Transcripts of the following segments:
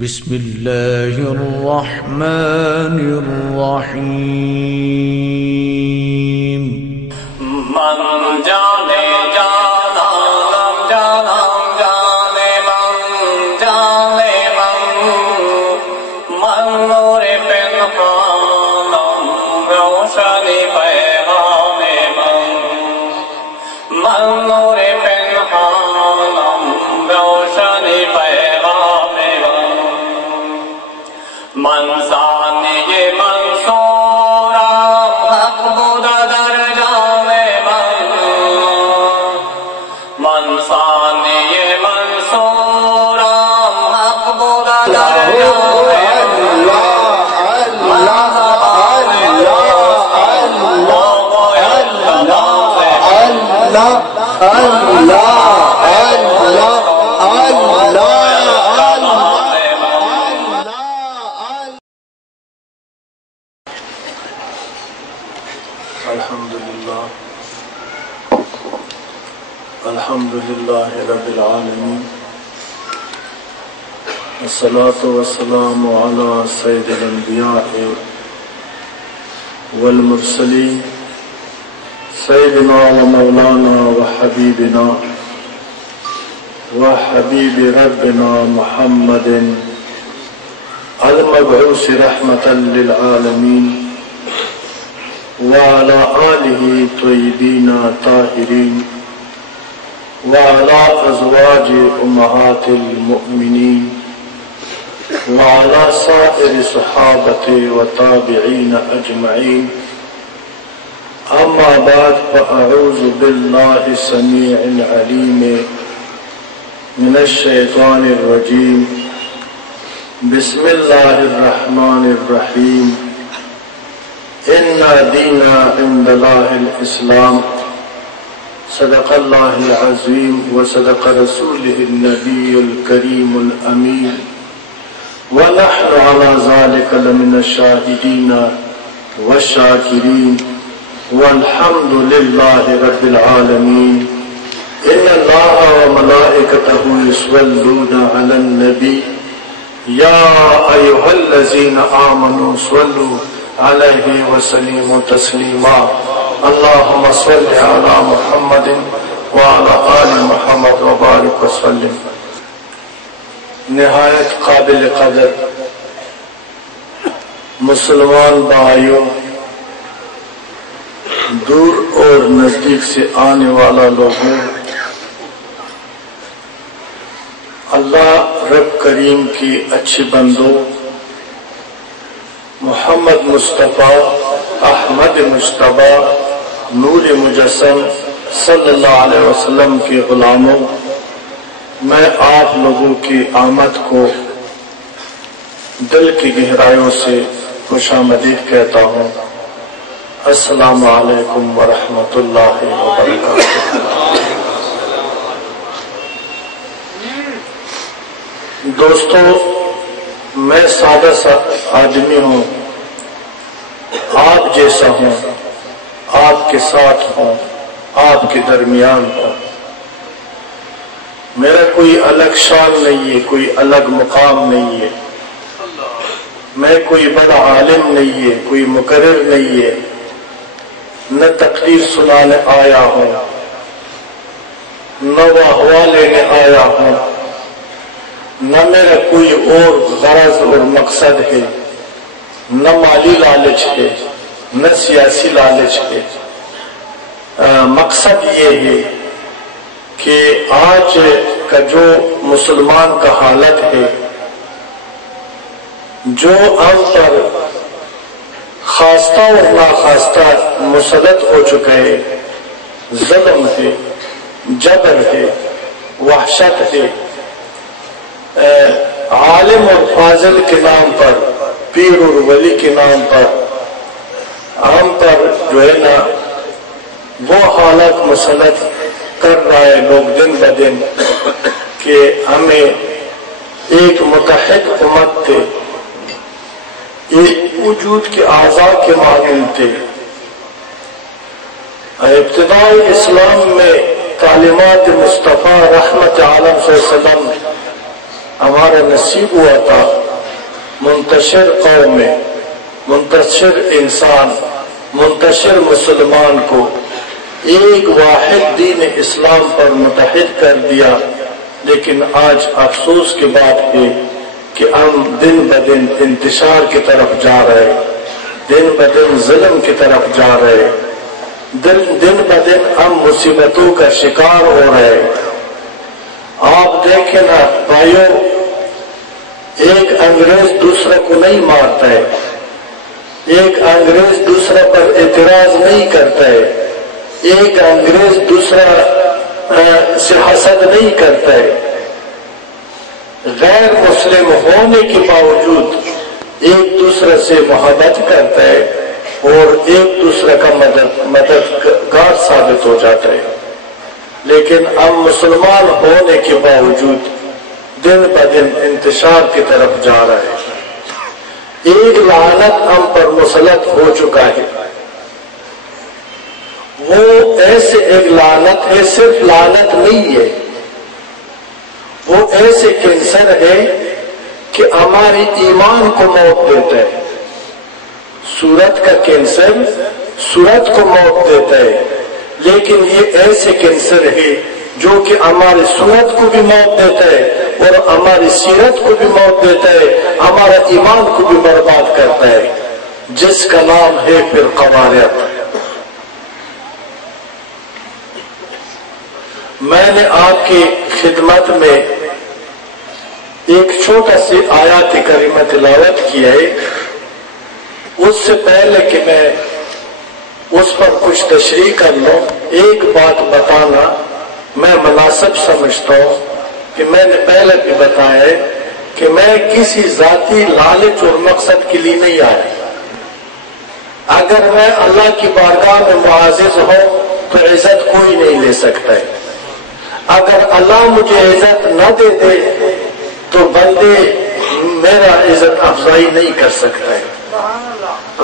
بسم الله الرحمن الرحيم من جانے جانا غم جانا جانے من جانے من نور پنہانم روشنی پیغام من نور پنہانم روشنی پیغام من ثانی منصورم حق بودا در جانے من ثانی منصورم حق بودا در جانے الحمد لله رب العالمين والصلاة والسلام على سيد الأنبياء والمرسلين سيدنا ومولانا وحبيبنا وحبيب ربنا محمد المبعوث رحمة للعالمين وعلى آله طيبين طاهرين وعلى أزواج أمهات المؤمنين وعلى سائر صحابة وتابعين أجمعين أما بعد فأعوذ بالله السميع العليم من الشيطان الرجيم بسم الله الرحمن الرحيم إن دين عند الله الإسلام صدق الله العظيم وصدق رسوله النبي الكريم الأمين ونحن على ذلك لمن الشاهدين والشاكرين والحمد لله رب العالمين إن الله وملائكته يصلون على النبي يا أيها الذين آمنوا صلوا عليه وسلموا تسليما اللهم صل على محمد وعلى آل محمد وبارك وسلم. نہایت قابل قدر مسلمان بھائیوں، دور اور نزدیک سے آنے والا لوگوں، اللہ رب کریم کی اچھے بندوں، محمد مصطفیٰ احمد مجتبیٰ نور مجسم صلی اللہ علیہ وسلم کے غلاموں، میں آپ لوگوں کی آمد کو دل کی گہرائیوں سے خوش آمدید کہتا ہوں. السلام علیکم ورحمۃ اللہ وبرکاتہ. دوستو، میں سادہ سا آدمی ہوں، آپ جیسا ہوں، آپ کے ساتھ ہوں، آپ کے درمیان ہوں. میرا کوئی الگ شان نہیں ہے، کوئی الگ مقام نہیں ہے، میں کوئی بڑا عالم نہیں ہے، کوئی مقرر نہیں ہے، نہ تقریر سنانے آیا ہوں، نہ واہ لینے آیا ہوں، نہ میرا کوئی اور غرض اور مقصد ہے، نہ مالی لالچ ہے، نہ سیاسی لالچ ہے. مقصد یہ ہے کہ آج کا جو مسلمان کا حالت ہے، جو ہم پر خواستہ اور ناخواستہ مسلط ہو چکا ہے، ظلم ہے، جبر ہے، وحشت ہے، عالم اور فاضل کے نام پر، پیر اور ولی کے نام پر ہم پر جو ہے نا وہ حالات مسلط کر رہا ہے لوگ دن بدن کہ ہمیں ایک متحد امت تھے، ایک وجود کے اعضاء کے مانند تھے. ابتدائی اسلام میں تعلیمات مصطفیٰ رحمت عالم صلی اللہ علیہ وسلم ہمارا نصیب ہوا تھا منتشر قوم میں منتشر انسان منتشر مسلمان کو ایک واحد دین اسلام پر متحد کر دیا، لیکن آج افسوس کی بات ہے کہ ہم دن بدن انتشار کی طرف جا رہے، دن بدن ظلم کی طرف جا رہے، دن بدن ہم مصیبتوں کا شکار ہو رہے۔ آپ دیکھیں نا بھائیوں، ایک انگریز دوسرے کو نہیں مارتا ہے، ایک انگریز دوسرے پر اعتراض نہیں کرتا ہے، ایک انگریز دوسرا سے حسد نہیں کرتا ہے، غیر مسلم ہونے کے باوجود ایک دوسرے سے محبت کرتا ہے اور ایک دوسرے کا مددگار ثابت ہو جاتا ہے۔ لیکن ہم مسلمان ہونے کے باوجود دن بدن انتشار کی طرف جا رہے ہیں۔ ایک لعنت ہم پر مسلط ہو چکا ہے، وہ ایسے ایک لعنت ہے، صرف لعنت نہیں ہے، وہ ایسے کینسر ہے کہ ہماری ایمان کو موت دیتا ہے۔ صورت کا کینسر صورت کو موت دیتا ہے، لیکن یہ ایسے کینسر ہے جو کہ ہماری صورت کو بھی موت دیتا ہے اور ہماری سیرت کو بھی موت دیتا ہے، ہمارا ایمان کو بھی برباد کرتا ہے، جس کا نام ہے پھر قواریت۔ میں نے آپ کی خدمت میں ایک چھوٹا سی آیات کریمہ تلاوت کی ہے، اس سے پہلے کہ میں اس پر کچھ تشریح کر لوں، ایک بات بتانا میں مناسب سمجھتا ہوں کہ میں نے پہلے بھی بتایا ہے کہ میں کسی ذاتی لالچ اور مقصد کے لیے نہیں آیا۔ اگر میں اللہ کی بارگاہ میں معزز ہوں تو عزت کوئی نہیں لے سکتا ہے، اگر اللہ مجھے عزت نہ دے دے تو بندے میرا عزت افزائی نہیں کر سکتا ہے۔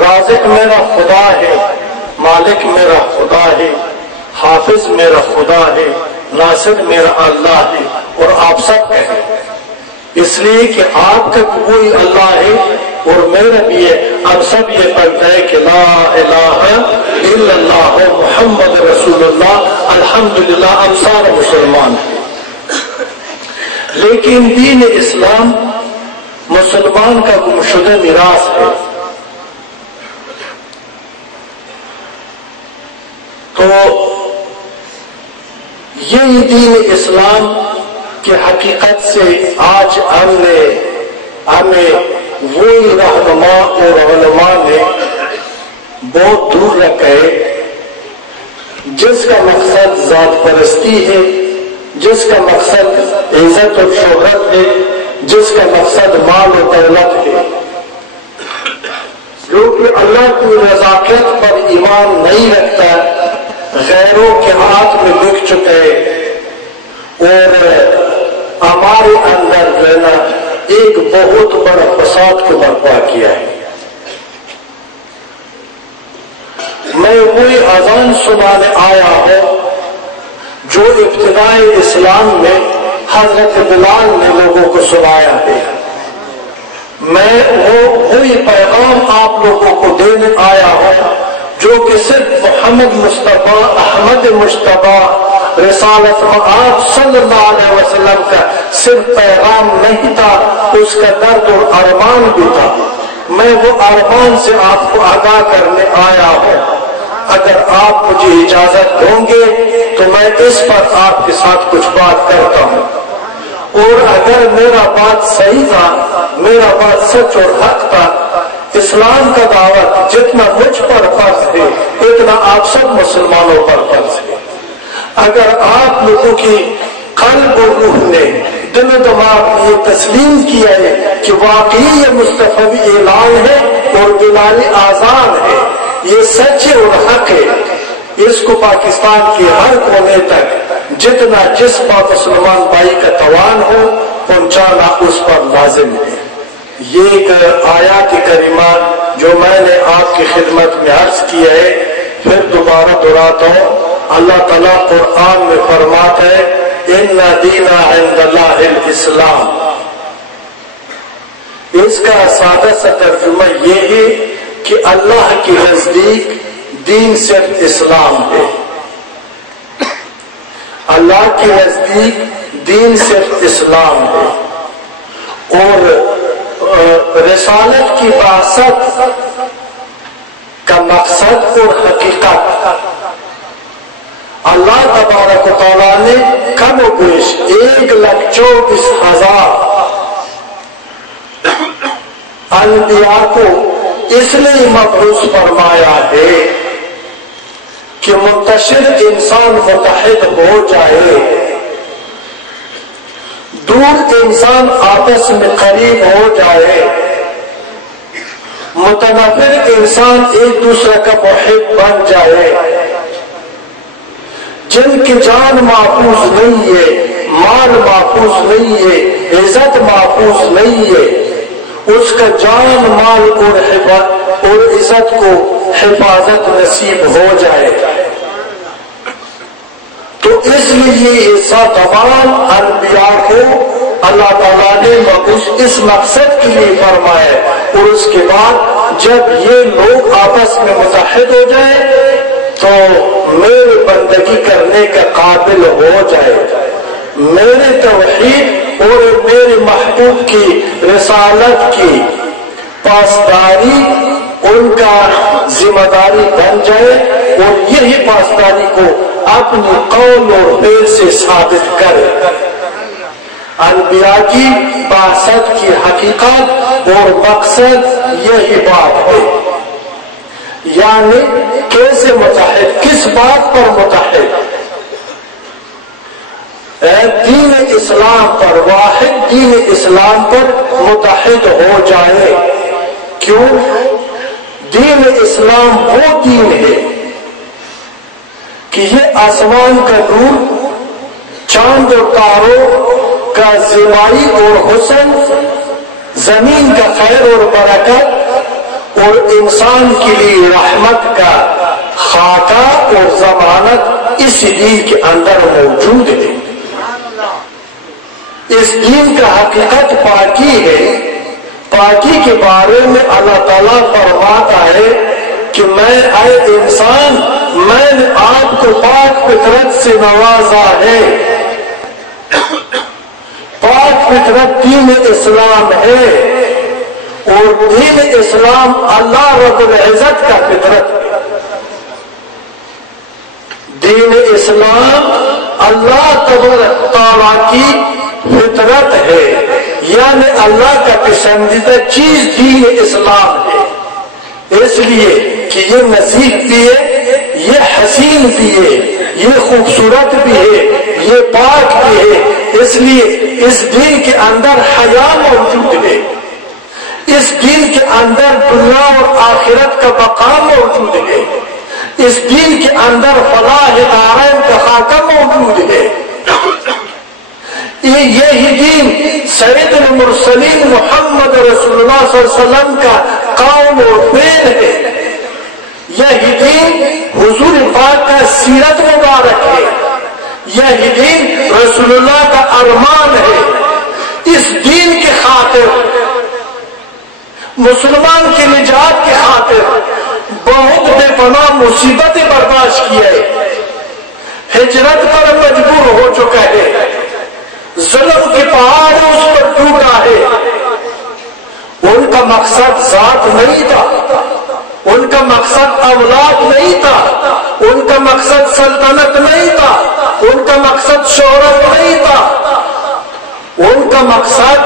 رازق میرا خدا ہے، مالک میرا خدا ہے، حافظ میرا خدا ہے، ناصر میرا اللہ ہے، اور آپ سب کہیں اس لیے کہ آپ کا کوئی اللہ ہے اور میرا بھی ہے۔ ہم سب یہ پڑھتا ہے کہ لا الہ الا اللہ محمد رسول اللہ، الحمدللہ ہم سارے مسلمان ہیں۔ لیکن دین اسلام مسلمان کا گمشدہ میراث ہے، تو یہی دین اسلام کی حقیقت سے آج ہمیں وہی رہنما اور علماء نے بہت دور رکھا ہے، جس کا مقصد ذات پرستی ہے، جس کا مقصد عزت اور شہرت ہے، جس کا مقصد مال و دولت ہے، جو کہ اللہ کی رضاکت پر ایمان نہیں رکھتا، غیروں کے ہاتھ میں بک چکے اور ہمارے اندر جو ہے نا ایک بہت بڑا فساد کو برپا کیا ہے۔ میں وہی اذان سنانے آیا ہوں جو ابتدائی اسلام میں حضرت بلال نے لوگوں کو سنایا ہے، میں وہی پیغام آپ لوگوں کو دینے آیا ہوں جو کہ صرف محمد مصطفیٰ احمد مصطفیٰ رسالت مآب صلی اللہ علیہ وسلم کا صرف پیغام نہیں تھا، اس کا درد اور ارمان بھی تھا۔ میں وہ ارمان سے آپ کو آگاہ کرنے آیا ہوں۔ اگر آپ مجھے اجازت دیں گے تو میں اس پر آپ کے ساتھ کچھ بات کرتا ہوں، اور اگر میرا بات صحیح تھا، میرا بات سچ اور حق تھا، اسلام کا دعوت جتنا مجھ پر فرض ہے اتنا آپ سب مسلمانوں پر فرض ہے۔ اگر آپ لوگوں کی قلب و روح نے دل و دماغ میں یہ تسلیم کیا ہے کہ واقعی یہ مصطفی اعلان ہے اور بلال آزان ہے، یہ سچ اور حق ہے، اس کو پاکستان کے ہر کونے تک جتنا جس مسلمان بھائی کا توان ہو پہنچانا اس پر لازم ہے۔ یہ ایک آیات کریمہ جو میں نے آپ کی خدمت میں عرض کیا ہے، پھر دوبارہ دہراتا ہوں۔ اللہ تعالیٰ قرآن میں فرماتا ہے اِنَّ دِينَ عِنْدَ اللَّهِ الْإِسْلَامِ، اس کا سادہ سا ترجمہ یہ ہے کہ اللہ کے نزدیک دین صرف اسلام ہے. اللہ کے نزدیک دین صرف اسلام ہے. اور رسالت کی بعثت کا مقصد اور حقیقت اللہ تبارک و تعالیٰ نے کم و بیش 1,24,000 انبیاء کو اس لیے مبعوث فرمایا ہے کہ منتشر انسان متحد ہو جائے، دور انسان آپس میں قریب ہو جائے، متنفر انسان ایک دوسرے کا محب بن جائے. جن کی جان محفوظ نہیں ہے، مال محفوظ نہیں ہے، عزت محفوظ نہیں ہے، اس کا جان مال اور عزت کو حفاظت نصیب ہو جائے. تو اس لیے یہ تمام انبیاء کو اللہ تعالیٰ نے مبعوث اس مقصد کے لیے فرمایا. اور اس کے بعد جب یہ لوگ آپس میں متحد ہو جائے تو میرے بندگی کرنے کا قابل ہو جائے، میرے توحید اور میرے محبوب کی رسالت کی پاسداری ان کا ذمہ داری بن جائے، اور یہی پاسداری کو اپنی قول اور فعل سے ثابت کرے. انبیاء کی بعثت کی حقیقت اور مقصد یہی بات ہے. یعنی کیسے متحد، کس بات پر متحد؟ دین اسلام پر، واحد دین اسلام پر متحد ہو جائے. کیوں؟ دین اسلام وہ دین ہے کہ یہ آسمان کا نور، چاند اور تاروں کا زیبائی اور حسن، زمین کا خیر اور برکت، اور انسان کے لیے رحمت کا خاکہ اور ضمانت اس دین کے اندر موجود ہے. اس دین کا حقیقت پاکی ہے. پاکی کے بارے میں اللہ تعالیٰ فرماتا ہے کہ میں اے انسان، میں نے آپ کو پاک فطرت سے نوازا ہے. پاک فطرت دین اسلام ہے، اور دین اسلام اللہ رب العزت کا فطرت ہے. دین اسلام اللہ تبارک تعالیٰ کی فطرت ہے، یعنی اللہ کا پسندیدہ چیز دین اسلام ہے. اس لیے کہ یہ نزیک بھی ہے، یہ حسین بھی ہے، یہ خوبصورت بھی ہے، یہ پاک بھی ہے. اس لیے اس دین کے اندر حیا موجود ہے. اس دین کے اندر دنیا اور آخرت کا بقا موجود ہے. اس دین کے اندر فلاح دارین کا خاکہ موجود ہے. یہی دین سید المرسلین محمد رسول اللہ صلی اللہ علیہ وسلم کا قول اور فعل ہے. یہی دین حضور پاک کا سیرت مبارک ہے. یہی دین رسول اللہ کا ارمان ہے. اس دین کے خاطر، مسلمان کی نجات کی خاطر بہت بے پناہ مصیبتیں برداشت کی ہے. ہجرت پر مجبور ہو چکا ہے. ظلم کے پہاڑ اس پر ٹوٹا ہے. ان کا مقصد ذات نہیں تھا، ان کا مقصد اولاد نہیں تھا، ان کا مقصد سلطنت نہیں تھا، ان کا مقصد شہرت نہیں تھا. ان کا مقصد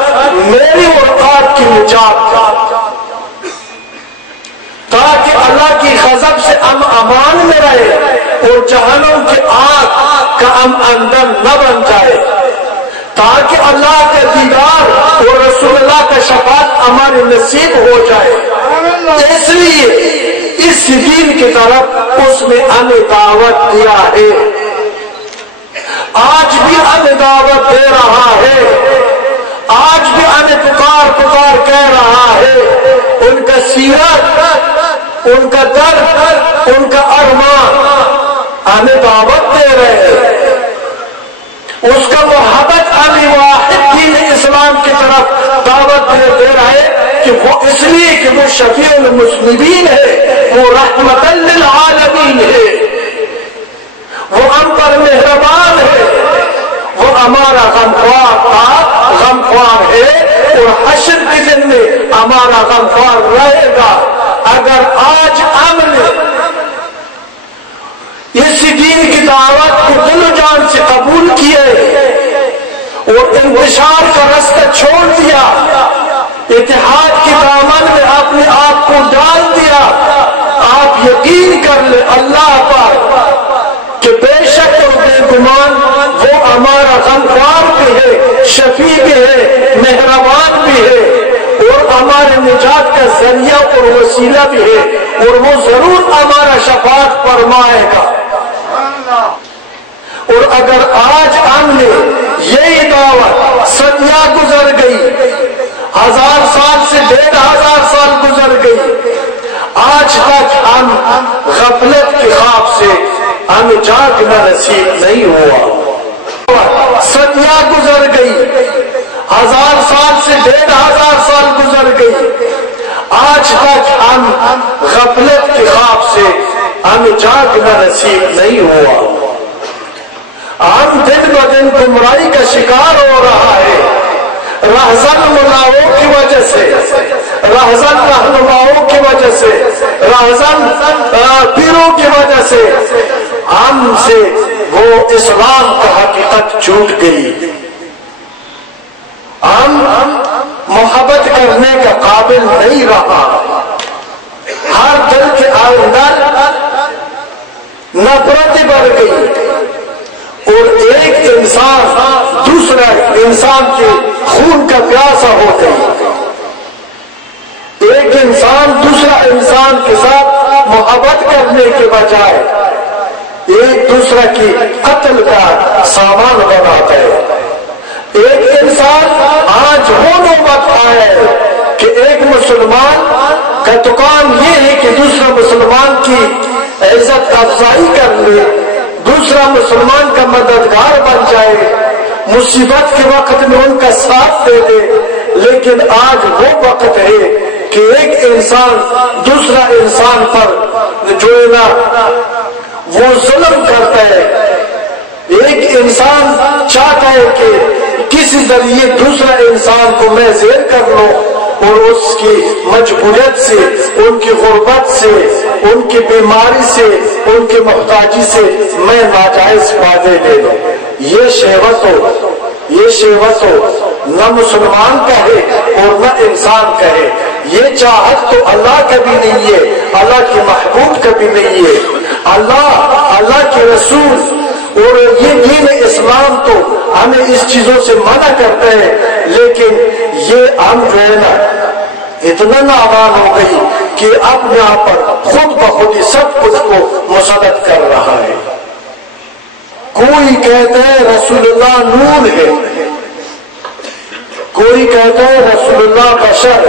میری اور آپ کی نجات تھا، تاکہ اللہ کی غضب سے ہم امان میں رہے اور جہنم کی آگ کا ہم اندر نہ بن جائے، تاکہ اللہ کا دیدار اور رسول اللہ کا شفاعت ہمارے نصیب ہو جائے. اس لیے اس دین کی طرف اس نے ہمیں دعوت دیا ہے. آج بھی ہمیں دعوت دے رہا ہے. آج بھی ہمیں پکار پکار کہہ رہا ہے. ان کا سیرت، ان کا درد، ان کا ارمان ہمیں دعوت دے رہے ہیں. اس کا محبت ہمیں واحد دین اسلام کی طرف دعوت دے رہا ہے کہ وہ اس لیے کہ وہ شفیع المذنبین ہے، وہ رحمت للعالمین ہے، وہ ہم پر مہربان ہے، وہ ہمارا غمخوار ہے اور حشر کے دن میں ہمارا غمخوار رہے گا۔ اگر آج ہم نے اس دین کی دعوت کو دل و جان سے قبول کیے اور انتشار کا رستہ چھوڑ دیا، اتحاد کے دامن میں اپنے آپ کو ڈال دیا، آپ یقین کر لیں اللہ پر کہ بے شک اور بے گمان وہ ہمارا غمخوار بھی ہے، شفیع بھی ہے، مہربان بھی ہے اور ہمارے نجات کا ذریعہ اور وسیلہ بھی ہے، اور وہ ضرور ہمارا شفاعت فرمائے گا۔ اور اگر آج ہم نے یہی دعوت صدیاں گزر گئی، 1000 سال سے 1500 سال گزر گئی، آج تک ہم غفلت کے خواب سے ہمیں جاگنا نصیب نہیں ہوا۔ صدیاں گزر گئی، 1000 سال سے 1500 سال گزر گئی، آج تک ہم غفلت کے خواب سے ہمیں جاگنا نصیب نہیں ہوا۔ ہم دن بدن گمراہی کا شکار ہو رہا ہے، رہزن ملاؤں کی وجہ سے، رہزن رہنماؤں کی وجہ سے، رہزن پیروں کی وجہ سے ہم سے وہ اسلام کا حقیقت چھوٹ گئی۔ ہم محبت کرنے کا قابل نہیں رہا، ہر دل کے اندر نفرتیں بڑھ گئی اور ایک انسان دوسرا انسان کے خون کا پیاسا ہو گئی، ایک انسان دوسرا انسان کے ساتھ محبت کرنے کے بجائے ایک دوسرا کی قتل کا سامان بناتا ہے۔ ایک انسان آج وہ نوبت آیا ہے کہ ایک مسلمان کا تو کام یہ ہے کہ دوسرا مسلمان کی عزت افزائی کر لے، دوسرا مسلمان کا مددگار بن جائے، مصیبت کے وقت میں ان کا ساتھ دے دے۔ لیکن آج وہ وقت ہے کہ ایک انسان دوسرا انسان پر جو ہے نا وہ ظلم کرتا ہے، ایک انسان چاہتا ہے کہ کسی ذریعے دوسرا انسان کو میں زیر کر لوں اور اس کی مجبوریت سے، ان کی غربت سے، ان کی بیماری سے، ان کی محتاجی سے میں ناجائز فائدے لے لوں۔ یہ شہوت ہو نہ مسلمان کا ہے اور نہ انسان کا ہے، یہ چاہت تو اللہ کا بھی نہیں ہے، اللہ کے محبوب کا بھی نہیں ہے۔ اللہ کے رسول اور یہ دین اسلام تو ہمیں اس چیزوں سے منع کرتے ہیں، لیکن یہ ہم جو ہے نا اتنا نادان ہو گئی کہ اپنے آپ پر خود بخود ہی سب کچھ کو مسلط کر رہا ہے۔ کوئی کہتا ہے رسول اللہ نور ہے، کوئی کہتا ہے رسول اللہ بشر،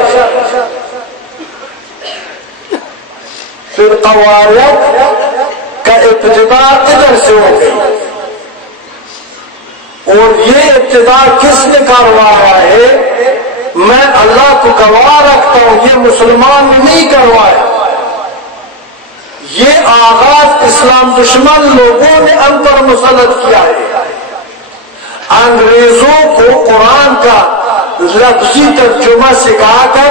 پھر قواریت کا ابتدا ادھر سے ہو گئی، اور یہ ابتدا کس نے کروایا ہے؟ میں اللہ کو گواہ رکھتا ہوں یہ مسلمان نے نہیں کروایا، یہ آغاز اسلام دشمن لوگوں نے ہم پر مسلط کیا ہے۔ انگریزوں کو قرآن کا لفظی ترجمہ سکھا کر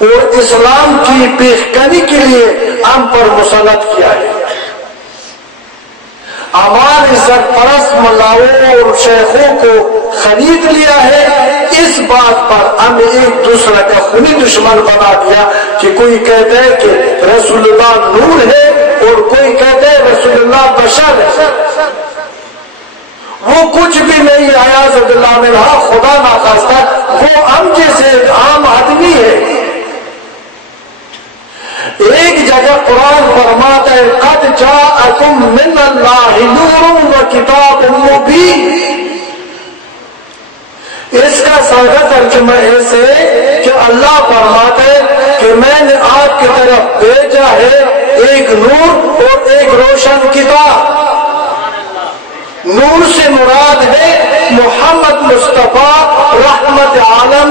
اور اسلام کی پیشکشی کے لیے ہم پر مسلط کیا ہے۔ ہمارے سرپرست ملاؤں اور شیخوں کو خرید لیا ہے، اس بات پر ہمیں ایک دوسرے کا خونی دشمن بنا دیا کہ کوئی کہتا ہے کہ رسول اللہ نور ہے اور کوئی کہتا ہے رسول اللہ بشر ہے۔ وہ کچھ بھی نہیں، اعاذ باللہ من خدا ناخواستہ وہ ہم جیسے عام آدمی ہے۔ ایک جگہ قرآن فرماتا ہے قد جاءکم من اللہ نور و کتاب مبین، اس کا سادہ ترجمہ ایسے کہ اللہ فرماتا ہے کہ میں نے آپ کی طرف بھیجا ہے ایک نور اور ایک روشن کتاب۔ نور سے مراد ہے محمد مصطفیٰ رحمت عالم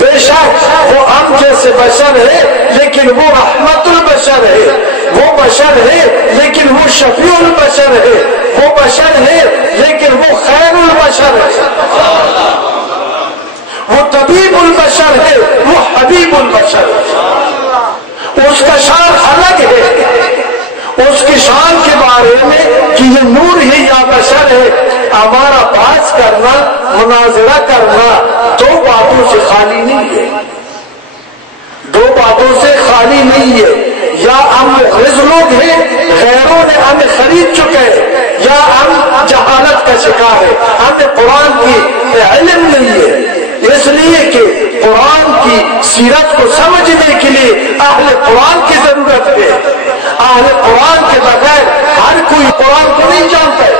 بے شک وہ ہم جیسے بشر ہے لیکن وہ رحمت البشر ہے، وہ بشر ہے لیکن وہ شفیع البشر ہے، وہ بشر ہے لیکن وہ خیر البشر ہے، وہ طبیب البشر ہے، وہ حبیب البشر ہے، اس کا شان الگ ہے، اس کی شان کے بارے میں کہ یہ نور ہی یا بشر ہے، ہمارا بحث کرنا مناظرہ کرنا دو باتوں سے خالی نہیں ہے، دو باتوں سے خالی نہیں ہے، یا ہم غرض لوگ ہیں غیروں نے ہمیں خرید چکے یا ہم جہالت کا شکار ہے، ہمیں قرآن کی علم نہیں ہے، اس لیے کہ قرآن کی سیرت کو سمجھنے کے لیے اہل قرآن کی ضرورت ہے، اہل قرآن کے بغیر ہر کوئی قرآن کو نہیں جانتا ہے،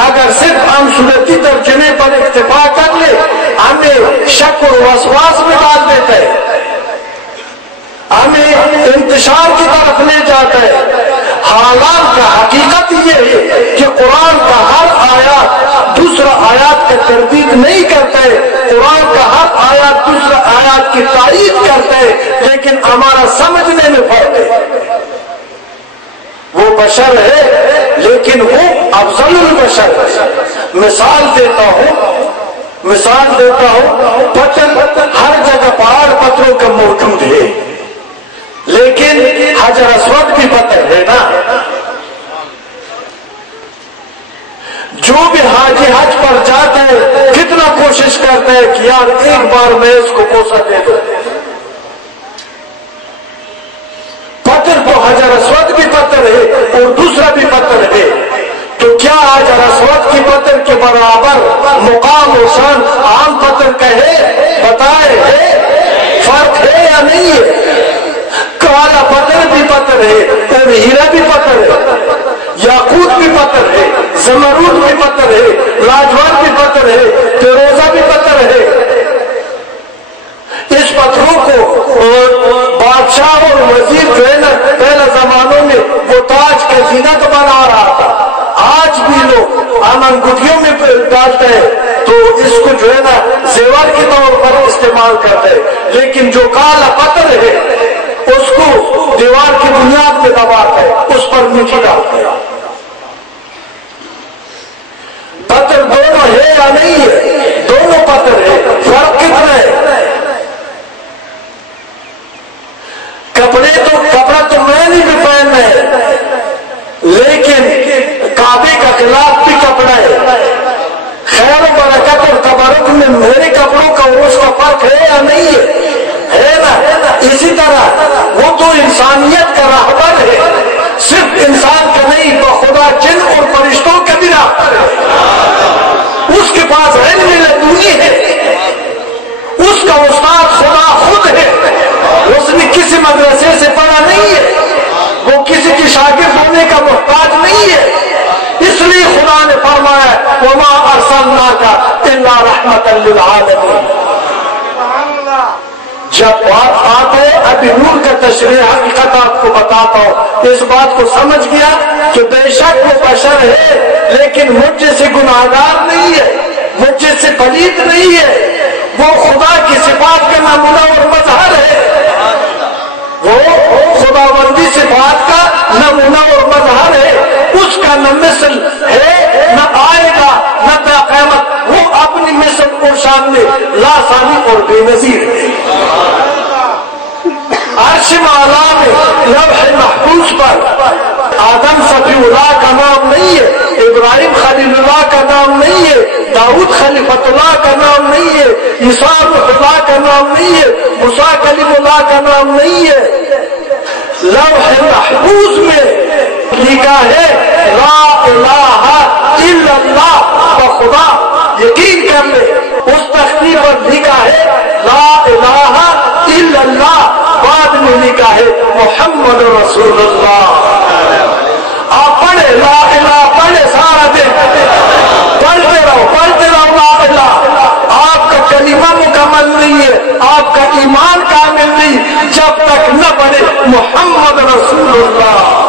اگر صرف ہم صورتی ترجمے پر اکتفا کر لیں ہمیں شک اور وسواس میں ڈال دیتا ہے، ہمیں انتشار کی طرف لے جاتا ہے، حالانکہ حقیقت یہ ہے کہ قرآن کا ہر آیات دوسرا آیات کا تردید نہیں کرتا ہے، قرآن کا ہر آیات دوسرا آیات کی تائید کرتا ہے، لیکن ہمارا سمجھنے میں فرق ہے، وہ بشر ہے لیکن وہ افضل البشر ہے۔ مثال دیتا ہوں پتھر ہر جگہ پہاڑ پتھروں کا موجود ہے لیکن حجر اسود بھی پتھر ہے نا، جو بھی حاجی حج پر جاتا ہے کتنا کوشش کرتا ہے کہ یار ایک بار میں اس کو کوسا دے دوں، پتھر تو حجر اسود بھی پتھر ہے اور دوسرا بھی پتھر ہے، تو کیا حجر اسود کی پتھر کے برابر مقام و شان عام پتھر کا ہے؟ بتائے ہے فرق ہے یا نہیں ہے؟ کالا پتھر بھی پتھر ہے اور ہیرا بھی پتھر ہے، یاقوت بھی پتھر ہے، زمرود بھی پتھر ہے، لاجوان بھی پتھر ہے، فیروزہ بھی پتھر ہے، اس پتھروں کو بادشاہ اور وزیر جو ہے نا پہلے زمانوں میں وہ تاج کا زینت بنا رہا تھا، آج بھی لوگ ہم انگوٹھیوں میں ڈالتے ہیں تو اس کو جو ہے نا زیور کے طور پر استعمال کرتے ہیں، لیکن جو کالا پتھر ہے اس کو دیوار کی بنیاد میں دباتے ہیں، اس پر مٹی ڈالتے ہیں۔ پتھر دونوں ہے یا نہیں ہے؟ دونوں پتھر ہے، فرق کتنا ہے؟ کپڑا تو میں نہیں بھی پہننا ہے لیکن کعبے کا خلاف بھی کپڑا ہے، خیر و برکت اور تبرک میں میرے کپڑوں کا اس کا فرق ہے یا نہیں ہے نا؟ اسی طرح وہ تو انسانیت کا راہبر ہے، صرف انسان کا نہیں بخدا جن اور فرشتوں کا بھی راہبر ہے، اس کے پاس علم لدنی ہے، اس کا استاد خدا خود ہے، اس نے کسی مدرسے سے پڑھا نہیں ہے، وہ کسی کی شاگرد ہونے کا محتاج نہیں ہے، اس لیے خدا نے فرمایا وما ارسلناک الا رحمتا للعالمین۔ جب بات آتے ابھی نور کا تشریح حقیقت آپ کو بتاتا ہوں، اس بات کو سمجھ گیا کہ بے شک وہ بشر ہے لیکن مجھ جیسے گناہگار نہیں ہے، مجھ جیسے پلید نہیں ہے، وہ خدا کی صفات کا نمونہ اور مظہر ہے، وہ خداوندی صفات کا نمونہ اور مظہر ہے، اس کا نہ مثل ہے نہ آئے گا نہ تا قیامت، وہ اپنی مثل اور شان میں لا ثانی اور بے نظیر ہے۔ عرش معلا میں لوح محفوظ پر آدم صفی اللہ کا نام نہیں ہے، ابراہیم خلیل اللہ کا نام نہیں ہے، داؤد خلیفۃ اللہ کا نام نہیں ہے، عیسیٰ روح اللہ کا نام نہیں ہے، موسیٰ کلیم اللہ کا نام نہیں ہے، لوح محفوظ میں لکھا ہے لا الہ الا اللہ، بخدا یقین کر لے اس تختی پر لکھا ہے لا الہ الا اللہ، بعد میں لکھا ہے محمد رسول اللہ۔ آپ پڑھے لا الہ، پڑھے سارا دن پڑھتے رہو لا الہ، آپ کا کلمہ مکمل نہیں ہے، آپ کا ایمان کامل نہیں جب تک نہ پڑھے محمد رسول اللہ۔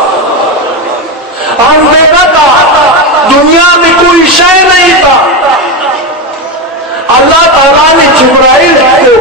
اندھیرا تھا، دنیا میں کوئی شے نہیں تھا، اللہ تعالیٰ نے جبرائیل کو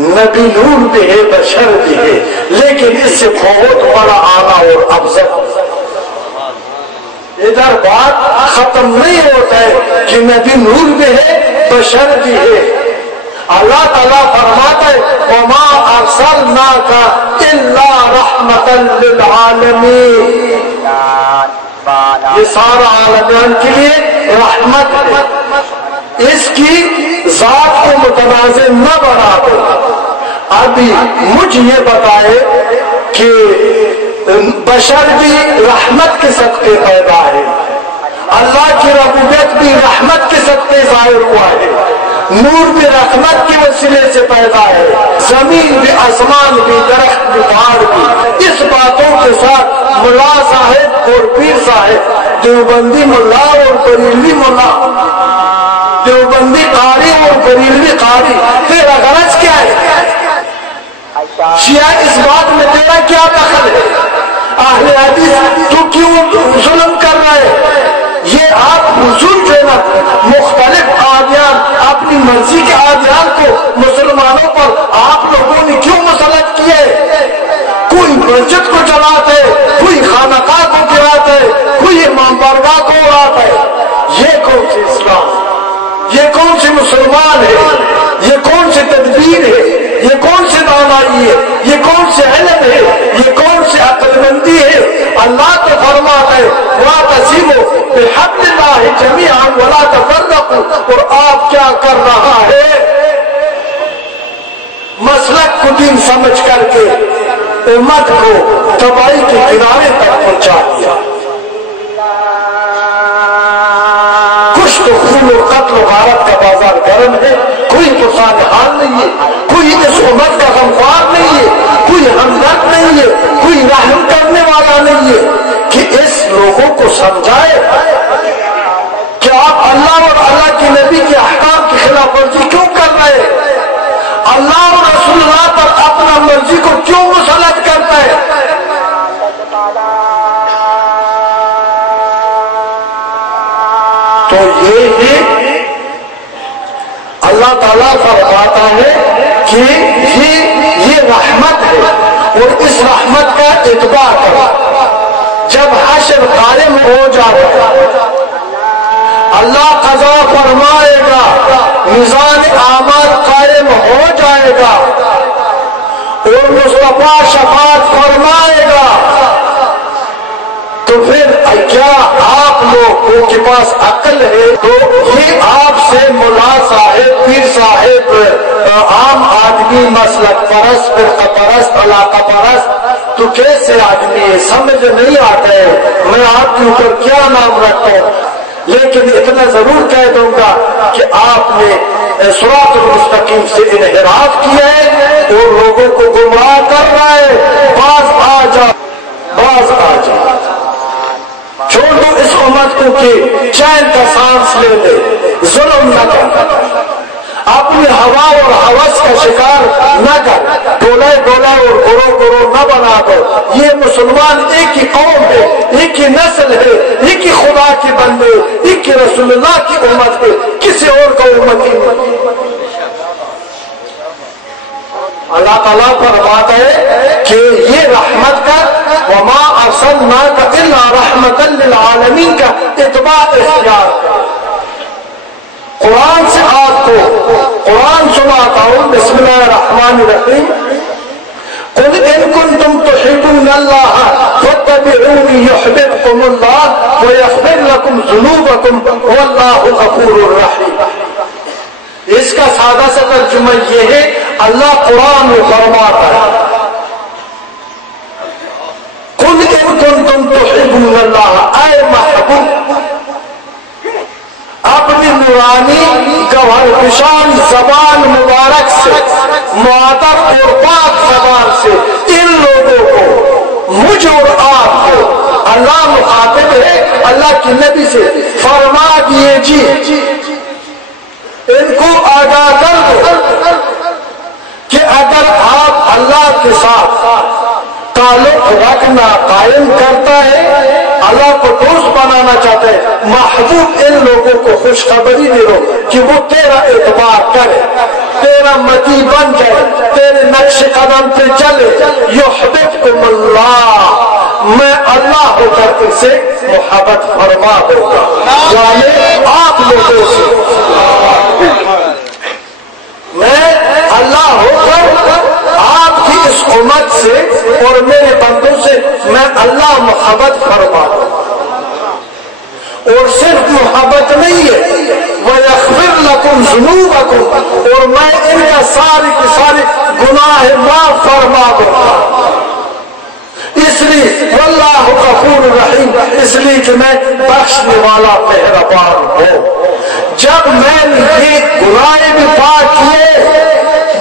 نبی نور بھی ہے بشر بھی ہے، لیکن اس سے بہت بڑا اعلیٰ اور افضل۔ ادھر بات ختم نہیں ہوتا ہے کہ نبی نور بھی ہے بشر بھی ہے۔ اللہ تعالیٰ فرماتا ہے وَمَا أَرْسَلْنَاكَ إِلَّا رَحْمَةً لِلْعَالَمِينَ، یہ سارا عالمین کے لیے رحمت ہے، اس کی ذات کو متنازع نہ بنا دو۔ ابھی مجھے یہ بتائے کہ بشر بھی رحمت کے صدقے پیدا ہے، اللہ کی ربوبیت بھی رحمت کے صدقے ظاہر ہوا ہے، نور بھی رحمت کے وسیلے سے پیدا ہے، زمین بھی، آسمان بھی، درخت بھی، پہاڑ بھی۔ اس باتوں کے ساتھ ملا صاحب اور پیر صاحب، دیوبندی ملا اور بریلوی ملا، دیوبندی قاری اور بریلوی قاری، تیرا غرض کیا ہے؟ شیعہ اس بات میں تیرا کیا دخل ہے؟ اہل حدیث تو کیوں ظلم کر رہے؟ یہ آپ حضور جو نا مختلف آدیان، اپنی مرضی کے آدیان کو مسلمانوں پر آپ لوگوں نے کیوں مسلط کیے؟ کوئی مسجد کو جلاتے، کوئی خانقاہ کو گراتے، کوئی امام بارگاہ کو اڑاتا ہے۔ یہ کون سی اسلام، یہ کون سی مسلمان ہے، یہ کون سی تدبیر ہے، یہ کون سی دانائی ہے، یہ کون سے علم ہے، یہ کون سی عقل مندی ہے؟ اللہ تو فرماتا ہے وَاعْتَصِمُوا بِحَبْلِ اللَّهِ جَمِيعًا وَلَا تَفَرَّقُوا، اور آپ کیا کر رہا ہے؟ مسلک کو دین سمجھ کر کے امت کو تباہی کے کنارے تک پہنچا دیا۔ کچھ تو خون و قتل و غارت کا بازار گرم ہے، کوئی مسان حال نہیں ہے، کوئی اس امت کا غمخوار نہیں ہے، کوئی ہمدرد نہیں ہے، کوئی رحم کرنے والا نہیں ہے کہ اس لوگوں کو سمجھائے کہ آپ اللہ اور اللہ کے نبی کے احکام کی خلاف ورزی کیوں کر رہے ہیں؟ اللہ اور رسول اللہ پر اپنا مرضی کو کیوں مسلط کرتا ہے؟ تو یہ اللہ تعالیٰ فرماتا ہے کہ یہ رحمت ہے، اور اس رحمت کا اتباع کرو۔ جب حشر قائم ہو جائے گا، اللہ قضا فرمائے گا، میزان اعمال قائم ہو جائے گا، اور مصطفیٰ شفاعت فرمائے گا، تو پھر کیا آپ لوگوں کے پاس عقل ہے؟ تو یہ آپ سے ملا صاحب، پیر صاحب، عام آدمی، مسلک پرست، فرقہ پرست، علاقہ پرست، تو کیسے آدمی ہے؟ سمجھ نہیں آتا ہے۔ میں آپ کے اوپر کیا نام رکھتا ہوں، لیکن اتنا ضرور کہہ دوں گا کہ آپ نے صراط المستقیم سے انحراف کیا ہے اور لوگوں کو گمراہ کر رہا ہے۔ باز آ جا، باز آ جا، چھوڑو اس امت کو کہ چین کا سانس لے لے، ظلم نہ کر، اپنی ہوا اور ہوس کا شکار نہ کر، ڈولے ڈولے اور گروہ گروہ نہ بنا دو۔ یہ مسلمان ایک ہی قوم ہے، ایک ہی نسل ہے، ایک ہی خدا کے بندے، ایک ہی رسول اللہ کی امت ہے، کسی اور کا امت نہیں۔ اللہ تعالیٰ فرماتا ہے کہ یہ رحمت کا وَمَا أَرْسَلْنَاكَ إِلَّا رَحْمَةً لِلْعَالَمِينَ کا اتباع اختیار کر۔ قرآن سے آپ کو قرآن سناتا ہوں، بسم اللہ الرحمن الرحیم۔ قُلْ إِن كُنتُمْ تُحِبُّونَ اللَّهَ فَاتَّبِعُونِي يُحْبِبْكُمُ اللَّهُ وَيَغْفِرْ لَكُمْ ذُنُوبَكُمْ وَاللَّهُ غَفُورٌ رَحِيمٌ۔ اس کا سادہ سا ترجمہ یہ ہے، اللہ قرآن میں فرماتا ہے قُلْ إِن كُنتُمْ تُحِبُّونَ اللَّهَ، اے محبوب اپنی نورانی گوہر فشان زبان مبارک سے، معطر اور پاک زبان سے ان لوگوں کو، مجھ اور آپ کو، اللہ مخاطب ہے اللہ کی نبی سے، فرما دیجیے، ان کو آگاہ کر دو کہ اگر آپ اللہ کے ساتھ تعلق رکھنا قائم کرتا ہے، اللہ کو دوست بنانا چاہتا ہے، محبوب ان لوگوں کو خوشخبری دے دو کہ وہ تیرا اعتبار کرے، تیرا متی بن جائے، تیرے نقش قدم پہ چلے یحببکم اللہ، میں اللہ ہو کر ان سے محبت فرما دوں گا، یعنی آپ لوگوں سے میں اللہ ہو کر آپ کی اس امت سے اور میرے بندوں سے میں اللہ محبت فرما دوں گا۔ اور صرف محبت نہیں ہے، وَيَغْفِرْ لَكُمْ ذُنُوبَكُمْ، اور میں ان کا سارے کے سارے گناہ معاف فرما دوں گا۔ اس لیے واللہ غفور رحیم، اس لیے کہ میں بخشنے والا مہربان ہوں۔ جب میں نے یہ گناہ بھی پاک کیے،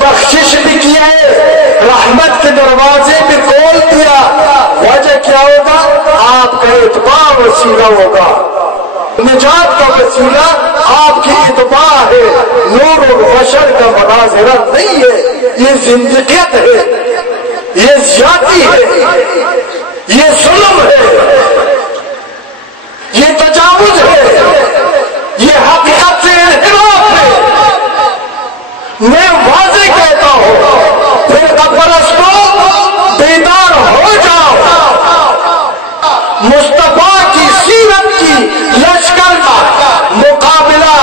بخشش بھی کیے، رحمت کے دروازے بھی کھول دیا، وجہ کیا ہوگا؟ آپ کا اتباع وسیلہ ہوگا، نجات کا وسیلہ آپ کی اتباع ہے، نور و بشر کا مناظرہ نہیں ہے، یہ زندگیت ہے، یہ زیادتی ہے، یہ ظلم ہے، یہ تجاوز ہے، یہ حقیقت سے انحراف ہے۔ میں واضح کہتا ہوں، فرقہ پرستوں بیدار ہو جاؤ، مصطفیٰ کی سیرت کی لشکر کا مقابلہ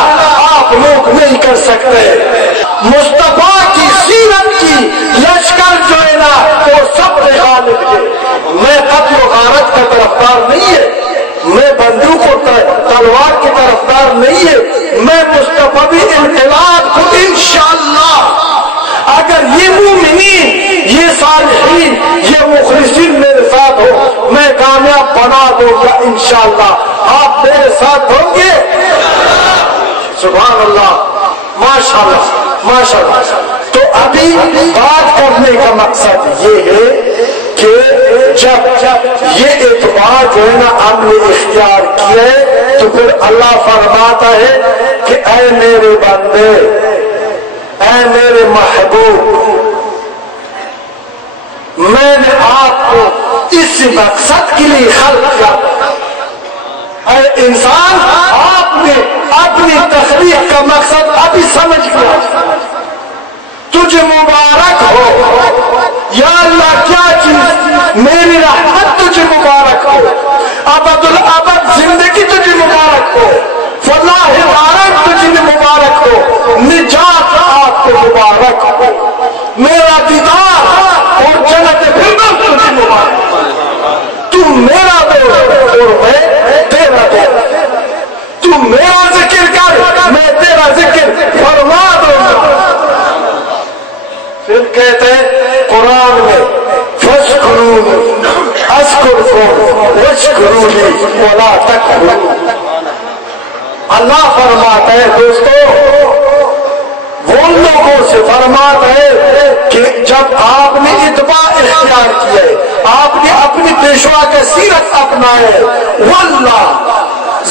آپ لوگ نہیں کر سکتے۔ مصطفیٰ کی سیرت کی لشکر جو ہے نا وہ سب سے غالب ہے۔ میں قتل و غارت کا طرفدار نہیں ہے، میں بندوق و تلوار کی طرفدار نہیں ہے، میں مصطفی انقلاب کو انشاءاللہ اگر یہ مومنین، یہ صالحین، یہ مخلصین میرے ساتھ ہو، میں کامیاب بنا دوں گا انشاءاللہ۔ آپ میرے ساتھ ہوں گے؟ سبحان اللہ، ماشاءاللہ ماشاءاللہ۔ تو ابھی بات کرنے کا مقصد یہ ہے کہ جب یہ اعتبار جو ہے نا ہم نے اختیار کیے تو پھر اللہ فرماتا ہے کہ اے میرے بندے، اے میرے محبوب، میں نے آپ کو اس مقصد کے لیے خلق کیا۔ اے انسان، آپ نے اپنی تخلیق کا مقصد ابھی سمجھ لیا، تجھے مبارک ہو یا اللہ، کیا چیز؟ میری رحمت تجھے مبارک ہو، ابد الابد زندگی تجھے مبارک ہو، فلاح العالم تجھے مبارک ہو، نجات آپ کو مبارک ہو، میرا دیدار اور جنت فردوس تجھے مبارک ہو۔ تم میرا دوست اور میں تیرا دوست، تم میرا ذکر کر، میں تیرا ذکر فرما دوں گا۔ پھر کہتے ہیں قرآن میں فَاسْكُرُونِ أَذْكُرْكُمْ وَاشْكُرُوا لِي وَلَا تَكْفُرُونِ۔ اللہ فرماتا ہے دوستو، وہ لوگوں سے فرماتا ہے کہ جب آپ نے اتباع اختیار کیا ہے، آپ نے اپنی پیشوا کا سیرت اپنائے، واللہ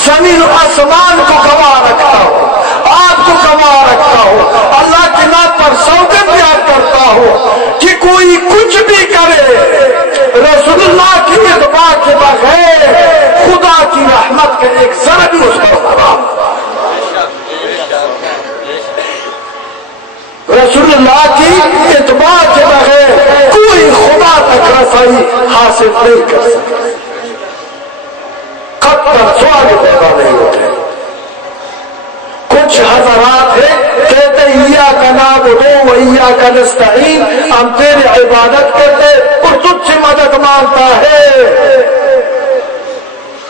زمین و آسمان کو گواہ رکھتا ہوں، آپ کو گواہ رکھتا ہوں، اللہ کے نام پر سوگند یاد کرتا ہوں کہ کوئی کچھ بھی کرے، رسول اللہ کی اتباع کے بغیر خدا کی رحمت کا ایک ذرہ بھی اس پر حرام۔ رسول اللہ کی اتباع کے بغیر کوئی خدا تک رسائی حاصل نہیں کر سکتا، قطعاً سوال پیدا نہیں ہوتے۔ کچھ حضرات ہیں کہتے ایاک نعبد و ایاک نستعین، ہم تیری عبادت کرتے اور تجھ سے مدد مانگتا ہے۔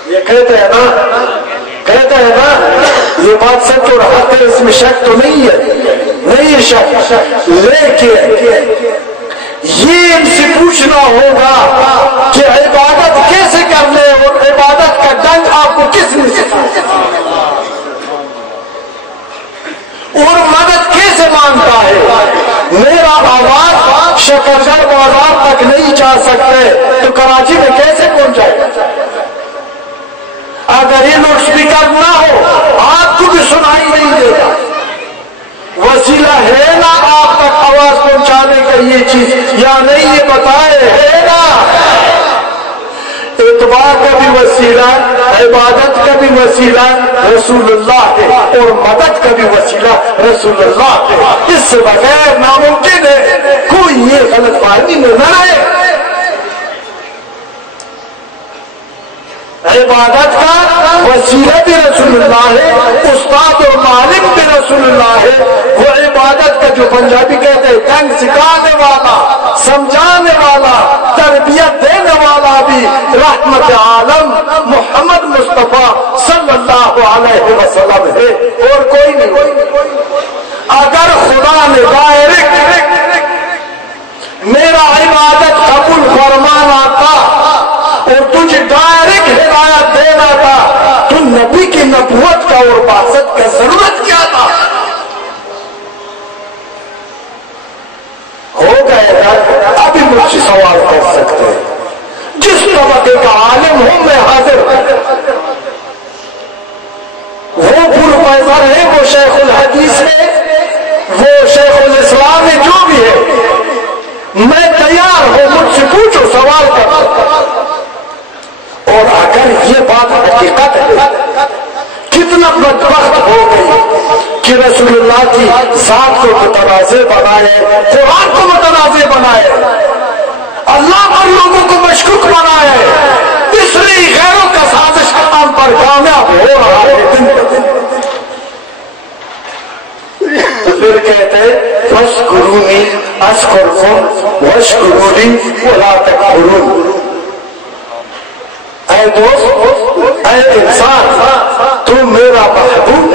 یہ کہتے ہیں نا، کہتے ہیں نا، یہ بات سچ اور حق ہے، اس میں شک تو نہیں ہے، نہیں شک، لیکن یہ ان سے پوچھنا ہوگا کہ عبادت کیسے کر لے اور عبادت کا ڈنگ آپ کو کس نے سکھایا اور مدد کیسے مانگتا ہے؟ میرا آواز شکرگر بازار تک نہیں جا سکتے تو کراچی میں کیسے پہنچائے گا؟ اگر یہ لاؤڈ اسپیکر نہ ہو آپ کو بھی سنائی نہیں دے گا۔ وسیلہ ہے نا آپ تک آواز پہنچانے کا یہ چیز یا نہیں، یہ بتائے ہے نا؟ اتباع کا بھی وسیلہ، عبادت کا بھی وسیلہ رسول اللہ ہے اور مدد کا بھی وسیلہ رسول اللہ ہے، اس سے بغیر ناممکن ہے۔ میں نہ رہے. عبادت کا وسیلہ بھی رسول اللہ ہے, استاد اور معلم بھی رسول اللہ ہے. وہ عبادت کا جو پنجابی کہتے ہیں ڈنگ سکھانے والا, سمجھانے والا, تربیت دینے والا بھی رحمت عالم محمد مصطفیٰ صلی اللہ علیہ وسلم ہے, اور کوئی نہیں. اگر خدا نے ڈائریکٹ میرا عبادت قبول فرمانا تھا اور تجھے ڈائریکٹ ہدایت دینا تھا تو نبی کی نبوت کا اور بعثت کا ضرورت کیا تھا؟ ہو گئے گا. ابھی مجھ سے سوال کر سکتے ہیں, جس طبقے کا عالم ہوں میں حاضر ہوں. وہ پروفیسر ہے, وہ شیخ الحدیث ہے, وہ شیخ الاسلام ہے, جو بھی ہے, میں تیار ہوں, مجھ سے پوچھو, سوال کرو. اور اگر یہ بات حقیقت ہے, کتنا بدبخت ہو گئی کہ رسول اللہ کی ذات کو متنازع بنائے, قرآن کو متنازع بنائے, اللہ پر لوگوں کو مشکوک بنائے, اس لیے غیروں کا سازش کرام پر کامیاب ہو رہا ہے دن بہ دن. پھر کہتے فَاشْكُرُونِي أَشْكُرْكُمْ وَاشْكُرُوا لِي وَلَا تَكْفُرُونِ. اے دوست, اے انسان, تو میرا محبوب,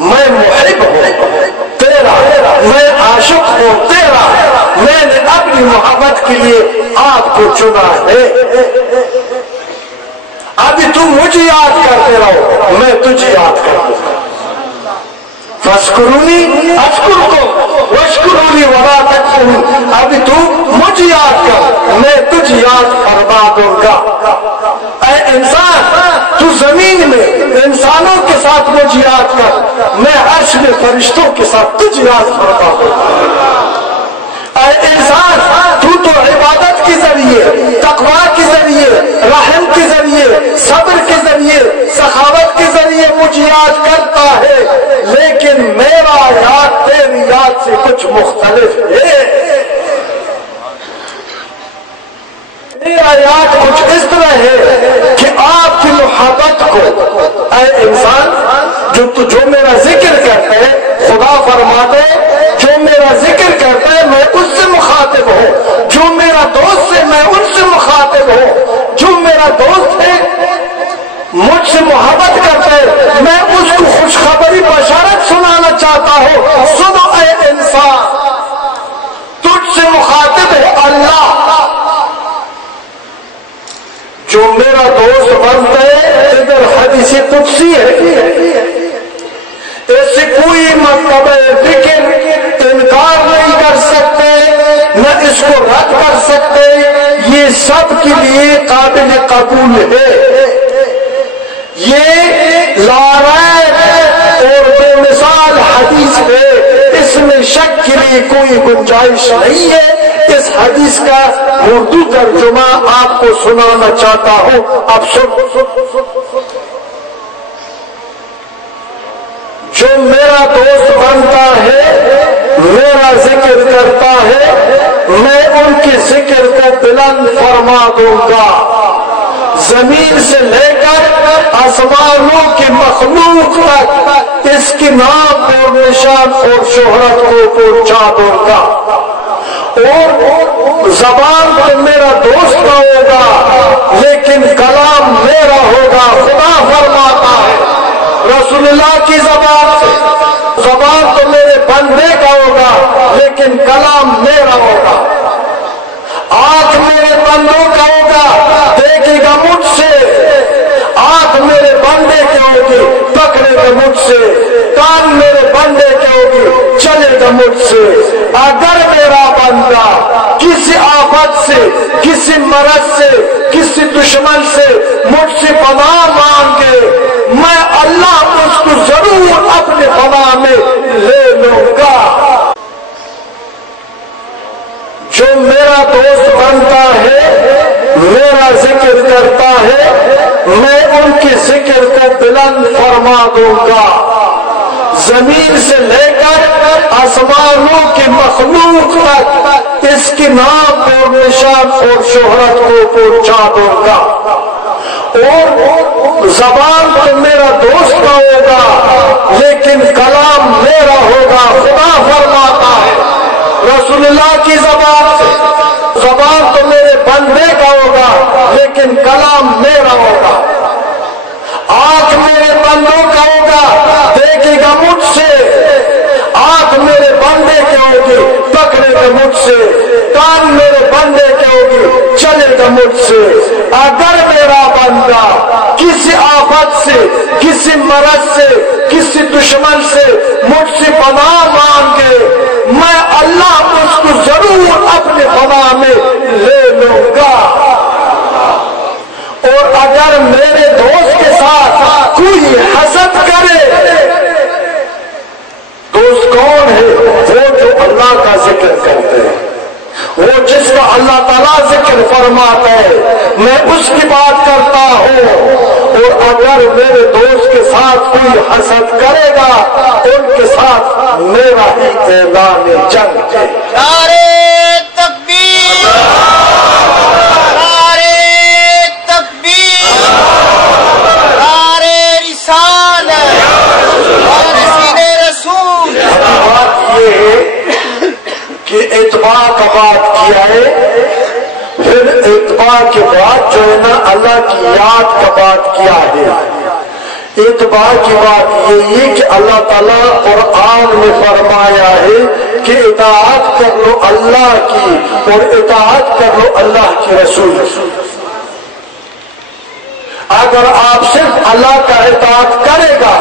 میں محب ہوں تیرا, میں عاشق ہوں تیرا, میں نے اپنی محبت کے لیے آپ کو چنا ہے. ابھی تم مجھے یاد کرتے رہو, میں تجھے یاد کرتا ہوں. فَاشْكُرُونِي أَشْكُرْكُمْ وَاشْكُرُوا لِي وَلَا تَكْفُرُونِ. ابھی تم مجھے یاد کر, میں تجھے یاد فرما دوں گا. اے انسان, تو زمین میں انسانوں کے ساتھ مجھے یاد کر, میں عرش میں فرشتوں کے ساتھ تجھے یاد کرتا ہوں. اے انسان, تو عبادت کے ذریعے, تقویٰ کے ذریعے, رحم کے ذریعے, صبر کے ذریعے, سخاوت کے ذریعے مجھے یاد کرتا ہے, لیکن میرا یاد تیری یاد سے کچھ مختلف ہے. میرا یاد کچھ اس طرح ہے کہ آپ کی محبت کو, اے انسان, جو میرا ذکر کرتا ہے, خدا فرماتے جو میرا ذکر کرتا ہے میں اس سے مخاطب ہوں, جو میرا دوست ہے میں ان سے مخاطب ہوں, جو میرا دوست ہے مجھ سے محبت کرتا ہے میں اس کو خوشخبری بشارت سنانا چاہتا ہوں. سنو اے انسان, تجھ سے مخاطب ہے اللہ, جو میرا دوست بنتا ہے. ادھر حدیث قدسی ہے, اس سے کوئی مرتبہ ذکر انکار نہیں کر سکتے, نہ اس کو رد کر سکتے, یہ سب کے لیے قابل قبول ہے. یہ لارائب اور بے مثال حدیث ہے, اس میں شک کے لیے کوئی گنجائش نہیں ہے. اس حدیث کا اردو ترجمہ آپ کو سنانا چاہتا ہوں, اب سن. جو میرا دوست بنتا ہے, میرا ذکر کرتا ہے, میں ان کے ذکر کو بلند فرما دوں گا. زمین سے لے کر آسمانوں کی مخلوق تک اس کی نام اور نشان اور شہرت کو پہنچا دوں گا. اور زبان تو میرا دوست کا ہوگا لیکن کلام میرا ہوگا. خدا فرماتا ہے رسول اللہ کی زبان تو میرے بندے کا ہوگا لیکن کلام میرا ہوگا. آنکھ میرے بندوں کا ہوگا, دیکھے گا مجھ سے. آنکھ میرے بندے کی ہوگی, پکڑے گا مجھ سے. کان میرے بندے کی ہوگی, چلے گا مجھ سے. اگر میرا بندہ کسی آفت سے, کسی مرض سے, کسی دشمن سے مجھ سے پناہ مانگے, میں اللہ اس کو ضرور اپنے پناہ میں لے لوں گا. جو میرا دوست بنتا ہے, میرا ذکر کرتا ہے, میں ان کے ذکر کو بلند فرما دوں گا. زمین سے لے کر آسمانوں کی کی مخلوق تک اس کی نام اور نشان اور شہرت کو پہنچا دوں گا. اور زبان تو میرا دوست کا ہوگا لیکن کلام میرا ہوگا. خدا فرماتا ہے رسول اللہ کی زبان سے, زبان تو میرے بندے کا ہوگا لیکن کلام میرا ہوگا. آنکھ میرے بندوں کا ہوگا, دیکھے گا مجھ سے. آنکھ میرے بندے کی ہوگی, پکڑے گا مجھ سے. کان میرے بندے کی ہوگی, چلے گا مجھ سے. اگر میرا بندہ کسی آفت سے, کسی مرض سے, کسی دشمن سے مجھ سے پناہ مانگے, میں اللہ اس کو ضرور اپنے پناہ میں لے لوں گا. اور اگر میرے دوست کے ساتھ کوئی حسد کرے, دوست کون ہے؟ وہ جو اللہ کا ذکر کرتے ہیں, وہ جس کا اللہ تعالیٰ ذکر فرماتا ہے, میں اس کی بات کرتا ہوں. اور اگر میرے دوست کے ساتھ کوئی حسد کرے گا, ان کے ساتھ میرا ہی اعلان جنگ ہے. نعرے تکبیر, نعرے تکبیر, نعرے رسالت اور سینے رسول. بات یہ ہے کہ اتباع کا بات کیا ہے, پھر اتباع کے بعد جو ہے نا اللہ کی یاد کا بات کیا ہے. اتباع کی بات یہ ہے کہ اللہ تعالیٰ قرآن میں فرمایا ہے کہ اطاعت کر لو اللہ کی اور اطاعت کر لو اللہ کے رسول. اگر آپ صرف اللہ کا اطاعت کرے گا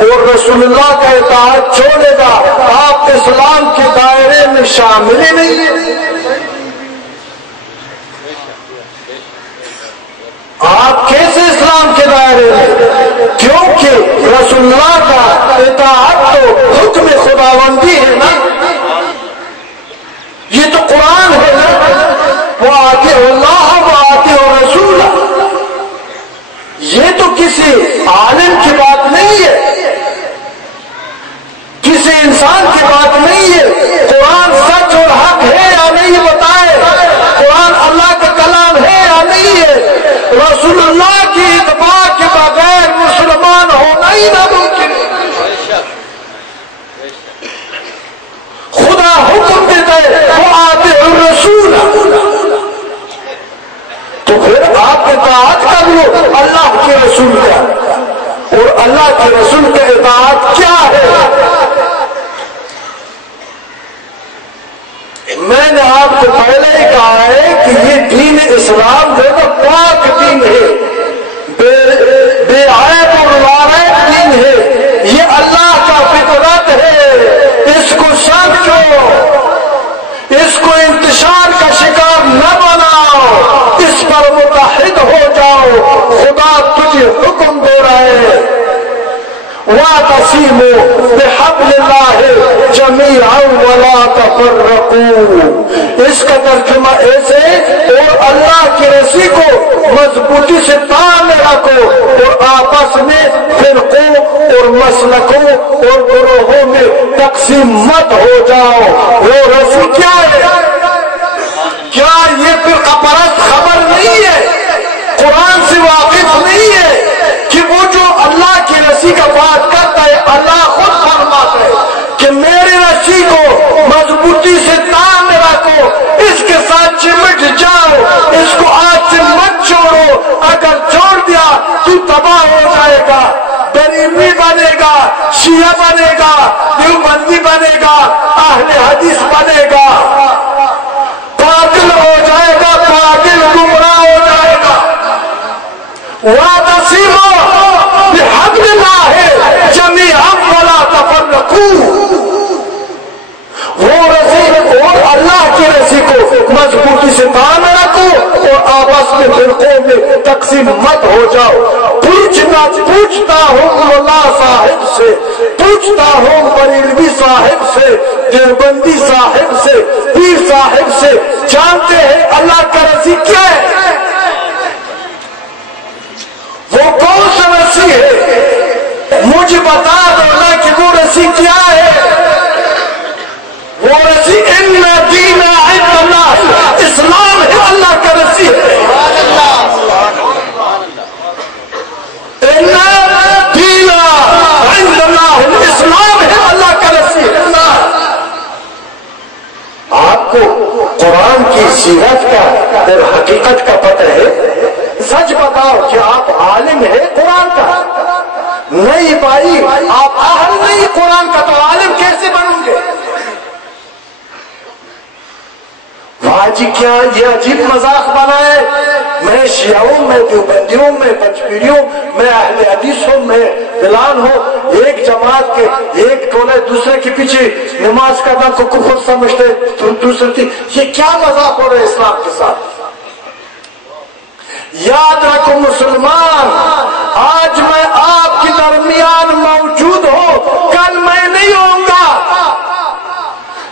اور رسول اللہ کا اطاعت چھوڑے گا, آپ اسلام کے دائرے میں شامل ہی نہیں ہیں. آپ کیسے اسلام کے دائرے میں؟ کیونکہ رسول اللہ کا اطاعت تو حکم خداوندی ہے نا, یہ تو قرآن ہے نا, وہ آتے اللہ وہ آتے رسول. یہ تو کسی عالم کی بات نہیں ہے, کسی انسان کی بات نہیں ہے. قرآن سچ اور حق ہے یا نہیں بتائے, قرآن اللہ کا کلام ہے یا نہیں ہے. رسول اللہ کی اتباع کے بغیر مسلمان ہونا ہی ناممکن ہے. خدا حکم دیتا ہے وہ آتے رسول, تو پھر آپ اطاعت کر لو اللہ کے رسول کا. اور اللہ کے رسول کا اطاعت کیا ہے؟ میں نے آپ کو پہلے ہی کہا ہے کہ یہ دین اسلام جو ہے پاک دین ہے, بے عیب اور لاریب دین ہے. یہ اللہ کا فطرت ہے, اس کو سمجھو, اس کو انتشار کا شکار نہ بناؤ, اس پر متحد ہو جاؤ. خدا تجھے حکم دے رہا ہے وَاعْتَصِمُوا بِحَبْلِ اللَّهِ جَمِيعًا وَلَا تَفَرَّقُوا. اس کا ترجمہ ایسے, اور اللہ کی رسی کو مضبوطی سے تھامے رکھو اور آپس میں فرقوں اور مسلکوں اور گروہوں میں تقسیم مت ہو جاؤ. وہ رسی کیا ہے؟ کیا یہ فرقہ پرست خبر نہیں ہے, قرآن سے واقف نہیں ہے کہ وہ جو اللہ کی رسی کا بات کرتا ہے, اللہ خود فرماتا ہے کہ میری رسی کو مضبوطی سے تھامے رکھو, اس کے ساتھ چمٹ جاؤ, اس کو آج سے مت چھوڑو. اگر چھوڑ دیا تو تباہ ہو جائے گا, بریلوی بنے گا, شیعہ بنے گا, دیوبندی بنے گا, اہل حدیث بنے گا, پاگل ہو جائے گا, پاگل گمراہ ہو جائے گا. وَاعْتَصِمُوا بِحَبْلِ اللَّهِ جَمِيعًا وَلَا تَفَرَّقُوا. وہ رسی اور اللہ کی رسی کو مضبوطی سے تھامے رکھو اور آپس میں فرقوں میں تقسیم مت ہو جاؤ. پوچھتا ہوں مولا صاحب سے, پوچھتا ہوں بریلوی صاحب سے, دیوبندی صاحب سے, پیر صاحب سے, جانتے ہیں اللہ کا رسی کیا ہے؟ وہ کون سا رسی ہے؟ مجھے بتا دو نا کہ وہ رسی کیا ہے. وہ رسی سیرت کا اور حقیقت کا پتہ ہے؟ سچ بتاؤ کہ آپ عالم ہے قرآن کا؟ نہیں بھائی، آپ اہل نہیں قرآن کا، تو عالم کیسے بنوں گے؟ جی کیا یہ عجیب مذاق بنائے؟ میں شیعوں میں، دیوبندیوں میں، پنجپیریوں میں، اہل حدیثوں میں فلان ہو، ایک جماعت کے ایک ٹولے دوسرے کے پیچھے نماز کرنا کو کفر سمجھتے دوسرے تھی. یہ کیا مذاق ہو رہا ہے اسلام کے ساتھ؟ یاد رکھو مسلمان، آج میں آپ کے درمیان موجود ہوں، کل میں نہیں ہوں گا.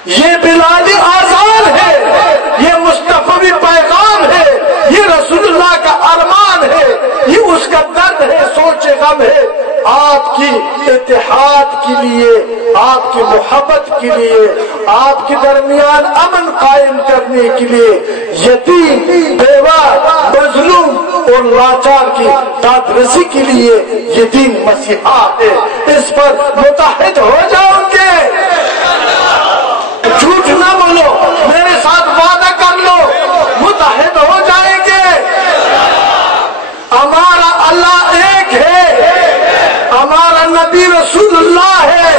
یہ بلال آزان ہے، یہ مصطفی پیغام ہے، یہ رسول اللہ کا ارمان ہے، یہ اس کا درد ہے، سوچ غم ہے. آپ کی اتحاد کے لیے، آپ کی محبت کے لیے، آپ کے درمیان امن قائم کرنے کے لیے، یتیم، بیوہ، مظلوم اور لاچار کی داد رسی کے لیے یہ دین مسیحا ہے. اس پر متحد ہو جاؤ گے. جھوٹ نہ بولو، میرے ساتھ وعدہ کر لو، متحد ہو جائیں گے. ہمارا اللہ ایک ہے، ہمارا نبی رسول اللہ ہے،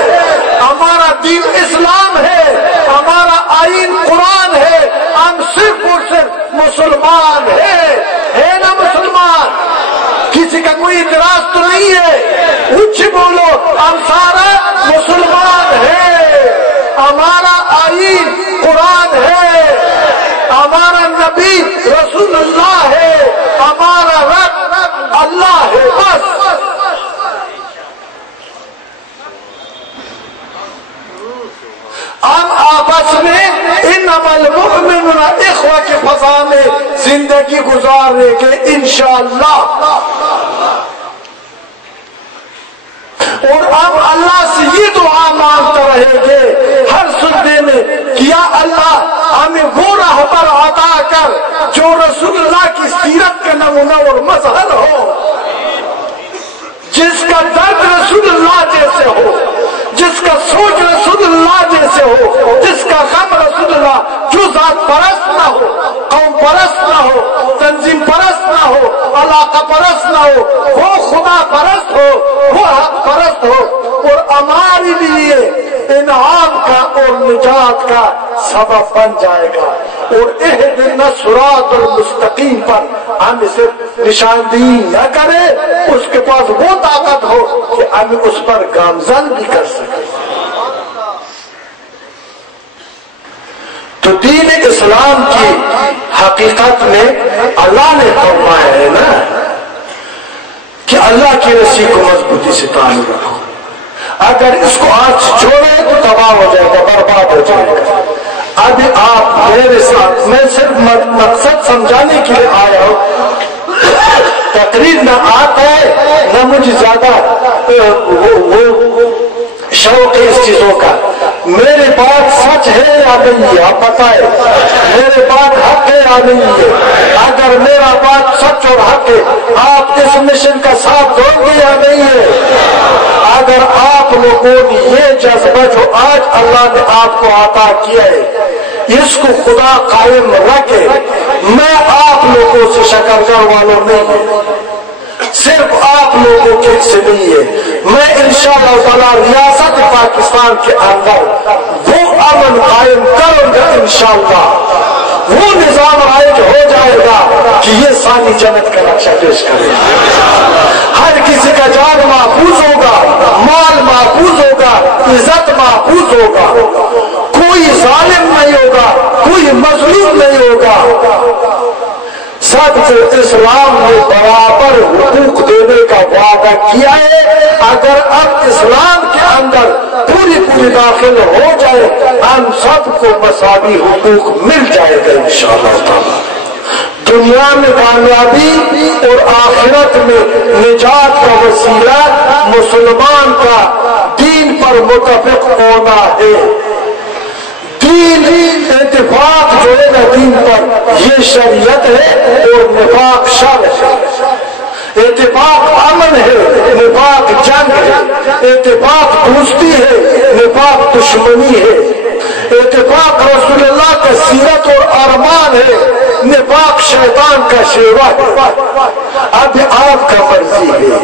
ہمارا دین اسلام ہے، ہمارا آئین قرآن ہے. ہم صرف اور صرف مسلمان ہے نا مسلمان؟ کسی کا کوئی اعتراض تو نہیں ہے؟ اونچی بولو، ہم سارا مسلمان ہے. ہمارا آئین قرآن ہے، ہمارا نبی رسول اللہ ہے، ہمارا رب اللہ ہے. بس ہم آپس میں انما المؤمنون اخوہ کے فضا میں زندگی گزارنے کے انشاءاللہ. اور ہم اللہ سے یہ دعا مانگتے رہیں گے ہر سجدے میں کہ یا اللہ ہمیں وہ رہبر عطا کر جو رسول اللہ کی سیرت کا نمونہ اور مظہر ہو، جس کا درد رسول اللہ جیسے ہو، جس کا سوچ رسول اللہ جیسے ہو، جس کا غم رسول اللہ، جو ذات پرست نہ ہو، قوم پرست نہ ہو، تنظیم پرست نہ ہو، علاقہ پرست نہ ہو، وہ خدا پرست ہو، وہ حق پرست ہو، اور ہمارے لیے انعام کا اور نجات کا سبب بن جائے گا. اور اہدنا الصراط المستقیم پر ہم اسے نشاندہی نہ کرے، اس کے پاس وہ طاقت ہو کہ ہم اس پر گامزن بھی کر سکیں. تو دین اسلام کی حقیقت میں اللہ نے فرمایا ہے نا کہ اللہ کی رسی کو مضبوطی سے تھامے رکھو. اگر اس کو آج چھوڑے تو تباہ ہو جائے گا، برباد ہو جائے گا. اب آپ میرے ساتھ، میں صرف مقصد سمجھانے کے لیے آیا ہوں. تقریر نہ آتا ہے نہ مجھے زیادہ شوق ہے اس چیزوں کا. میرے بات سچ ہے یا نہیں ہے آپ بتائیں، میرے بات حق ہے یا نہیں ہے؟ اگر میرا بات سچ اور حق ہے، آپ اس مشن کا ساتھ دو گے یا نہیں ہے؟ اگر آپ لوگوں نے یہ جذبہ جو آج اللہ نے آپ کو عطا کیا ہے اس کو خدا قائم رکھے، میں آپ لوگوں سے شکرگزار والوں نہیں ہوں، صرف آپ لوگوں کے سے نہیں ہے. میں انشاءاللہ تعالی ریاست پاکستان کے اندر وہ امن قائم کروں گا، انشاءاللہ وہ نظام رائج ہو جائے گا کہ یہ ثانی جنت کا نقشہ پیش کرے. ہر کسی کا جان محفوظ ہوگا، مال محفوظ ہوگا، عزت محفوظ ہوگا، کوئی ظالم نہیں ہوگا، کوئی مظلوم نہیں ہوگا. سب کو اسلام نے برابر حقوق دینے کا وعدہ کیا ہے. اگر اب اسلام کے اندر پوری داخل ہو جائے ہم سب کو مساوی حقوق مل جائے گا انشاءاللہ تعالی. دنیا میں کامیابی اور آخرت میں نجات کا وسیلہ مسلمان کا دین پر متفق ہونا ہے. دین اتفاق جو ہے نا دین پر یہ شریعت ہے اور نفاق شر ہے. اتفاق امن ہے، نفاق جنگ ہے. اتفاق دوستی ہے، نفاق دشمنی ہے. اتفاق رسول اللہ کا سیرت اور ارمان ایمان ہے، نفاق شیطان کا شیوا ہے۔ اب آپ کا مرضی ہے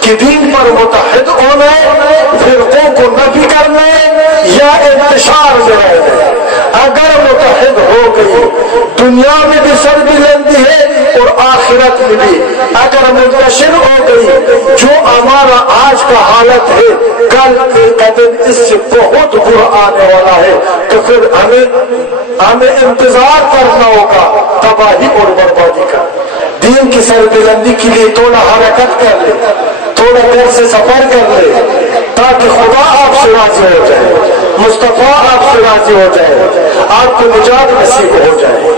کہ دین پر متحد ہونا ہے، فرقوں کو نفی کرنا ہے یا انتشار میں رہنا ہے۔ اگر متحد ہو گئی دنیا میں بھی سربلندی ہے اور آخرت میں بھی، اگر منتشر ہو گئی جو ہمارا آج کا حالت ہے کل کا دن اس سے بہت برا آنے والا ہے، تو پھر ہمیں انتظار کرنا ہوگا تباہی اور بربادی کا۔ دین کی سربلندی کے لیے تھوڑا حرکت کر لے، تھوڑا دیر سے سفر کر لے تاکہ خدا آپ سے راضی ہو جائے، مصطفیٰ آپ سے راضی ہو جائے، آپ کو نجات نصیب ہو جائے۔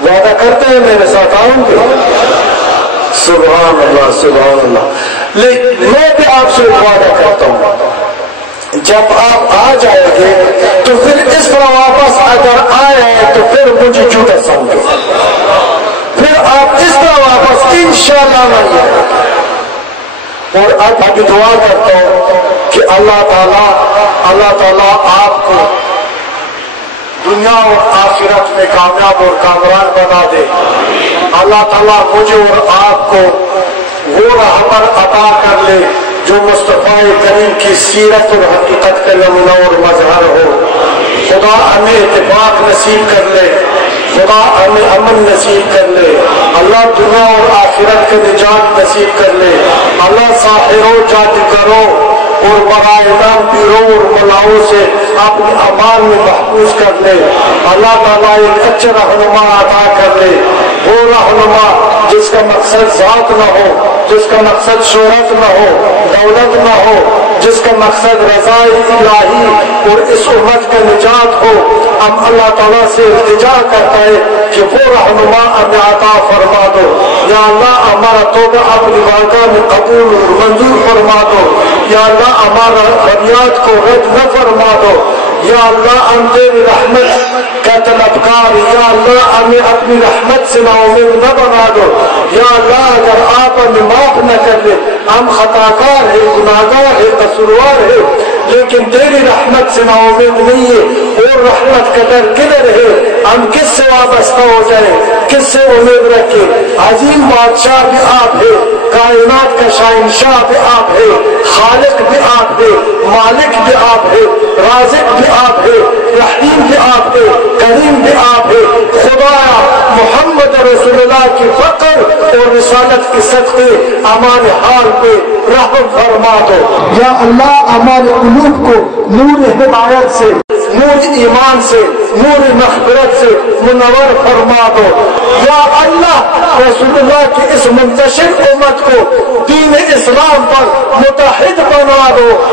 وعدہ کرتے ہیں میرے ساتھ آؤں گے؟ سبحان اللہ سبحان اللہ۔ لیکن میں بھی آپ سے وعدہ کرتا ہوں جب آپ آ جائیں گے تو پھر اس طرح واپس اگر آئے تو پھر مجھے جھوٹا سمجھو، پھر آپ اس طرح واپس انشاءاللہ نہیں آئے۔ اور اب ابھی دعا کرتا ہوں کہ اللہ تعالیٰ آپ کو دنیا اور آخرت میں کامیاب اور کامران بنا دے۔ اللہ تعالیٰ مجھے اور آپ کو وہ رحمت عطا کر لے جو مصطفیٰ کریم کی سیرت اور حقیقت کا نمونہ اور مظہر ہو۔ خدا ہمیں اتفاق نصیب کر لے، خدا ہمیں امن نصیب کر لے، اللہ دنیا اور آخرت کے نجات نصیب کر لے، اللہ ساحروں جادوگروں اور برائدان پیروں اور ملاؤں سے اپنے امان میں محفوظ کر لے۔ اللہ تعالیٰ ایک اچھا رہنما عطا کر لے، وہ رہنما جس کا مقصد ذات نہ ہو، جس کا مقصد شہرت نہ ہو، دولت نہ ہو، جس کا مقصد رضا الہی اور اس امت کا نجات ہو۔ ہم اللہ تعالیٰ سے التجا کرتا ہے کہ وہ رہنما ہمیں عطا فرما دو۔ یا اللہ ہمارا توبہ اپنی بارگاہ میں قبول اور منظور فرما دو۔ یا اللہ ہمارا فریاد کو رد نہ فرما دو۔ یا اللہ ہم تیری رحمت کا طلبگار، یا اللہ ہمیں اپنی رحمت سے ناامید نہ بنا دو۔ یا اللہ اگر آپ ہمیں معاف نہ کر دے، ہم خطاکار ہیں، گناہگار ہیں، قصوروار ہیں، لیکن تیری رحمت سے ناامید نہیں ہے۔ اور رحمت کا در کدھر ہے؟ ہم کس سے وابستہ ہو جائیں، کس سے امید رکھیں؟ عظیم بادشاہ بھی آپ ہے، کائنات کا شہنشاہ بھی آپ ہے، خالق بھی آپ ہے، مالک بھی آپ ہے، رازق بھی آپ ہے، رحیم بھی آپ ہے، کریم بھی آپ ہے۔ خدایا محمد رسول اللہ کی فقر اور رسالت کی صدقے ہمارے حال پہ رحم فرما دو۔ یا اللہ ہمارے قلوب کو نور ہدایت سے، نور ایمان سے، نور مغفرت سے منور فرما دو۔ یا اللہ رسول اللہ کی اس منتشر امت کو دین اسلام پر متحد بنا دو۔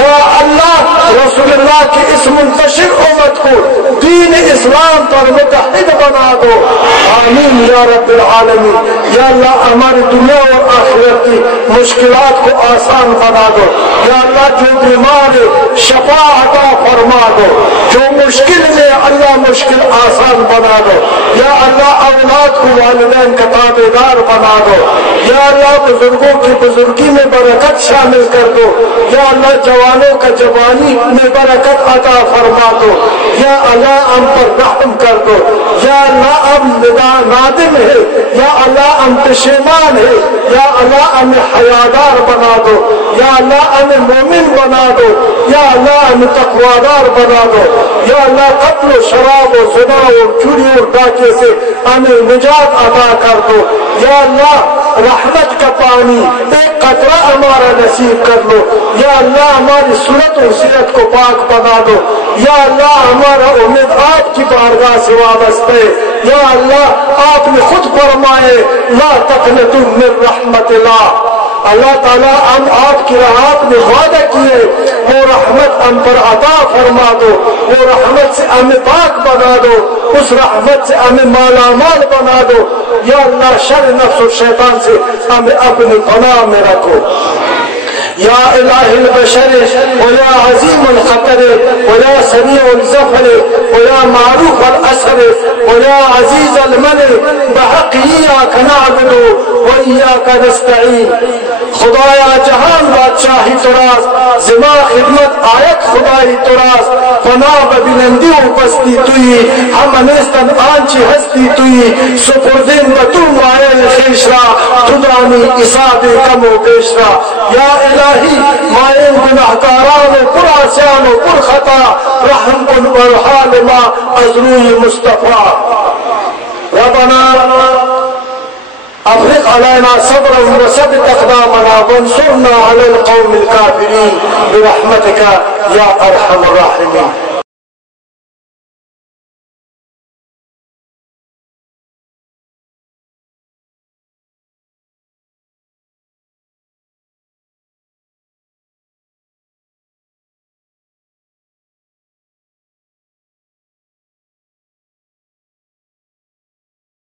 یا اللہ رسول اللہ کی اس منتشر امت کو دین اسلام پر متحد بنا دو۔ آمین یا رب العالمین۔ یا اللہ ہماری دنیا اور آخرت کی مشکلات کو آسان بنا دو۔ یا اللہ جو بیمار ہے شفا عطا فرما دو، جو مشکل ہے اللہ مشکل آسان بنا دو۔ یا اللہ اولاد کو والدین کا تابعدار بنا دو۔ یا اللہ بزرگوں کی بزرگی میں برکت شامل کر دو۔ یا اللہ جوانوں کا جوانی میں برکت عطا فرما دو۔ یا اللہ ہم پر رحم کر دو۔ یا اللہ ہم نادم ہے، یا اللہ ہم پشیمان ہے، یا اللہ ہمیں حیادار بنا دو۔ یا اللہ ہمیں مومن بنا دو۔ یا اللہ ہمیں تقوادار بنا دو۔ یا اللہ قتل و شراب و زنا اور چوری اور ڈاکے سے ہمیں نجات عطا کر دو۔ یا اللہ رحمت کا پانی ایک قطرہ ہمارا نصیب کر لو۔ یا اللہ ہماری صورت اور سیرت کو پاک بنا دو۔ یا اللہ ہمارا امید آپ کی بارگاہ سے وابستہ ہے۔ یا اللہ آپ نے خود فرمائے لا تقنطوا من رحمت اللہ۔ اللہ تعالیٰ ہم آپ کی رحمت میں وعدہ کیے، وہ رحمت ہم پر عطا فرما دو، وہ رحمت سے ہمیں پاک بنا دو، اس رحمت سے ہمیں مالا مال بنا دو۔ یا اللہ شر نفس و شیطان سے ہمیں اپنی پناہ میں رکھو۔ یا الہ البشر ویا عظیم الخطر ویا سریع الظفر ویا معروف الاثر ویا عزیز المنع بحق ایاک نعبد و ایاک نستعین۔ خدایا جہان بادشاہی تراز، زما خدمت آیت خدائی تراز، پناه و بلندی و پستی تویی، همه نیستن آنچه هستی تویی، سپردیم به تو مایه خیش را، تو دانی حساب کم و پیش را. یا الهی ما این گناهکاران و پر آسیان و پر خطا رحم کن بر حال ما از روی مصطفی. ربنا افرغ علينا صبرا وثبت اقدامنا وانصرنا على القوم الكافرين برحمتك يا ارحم الراحمين.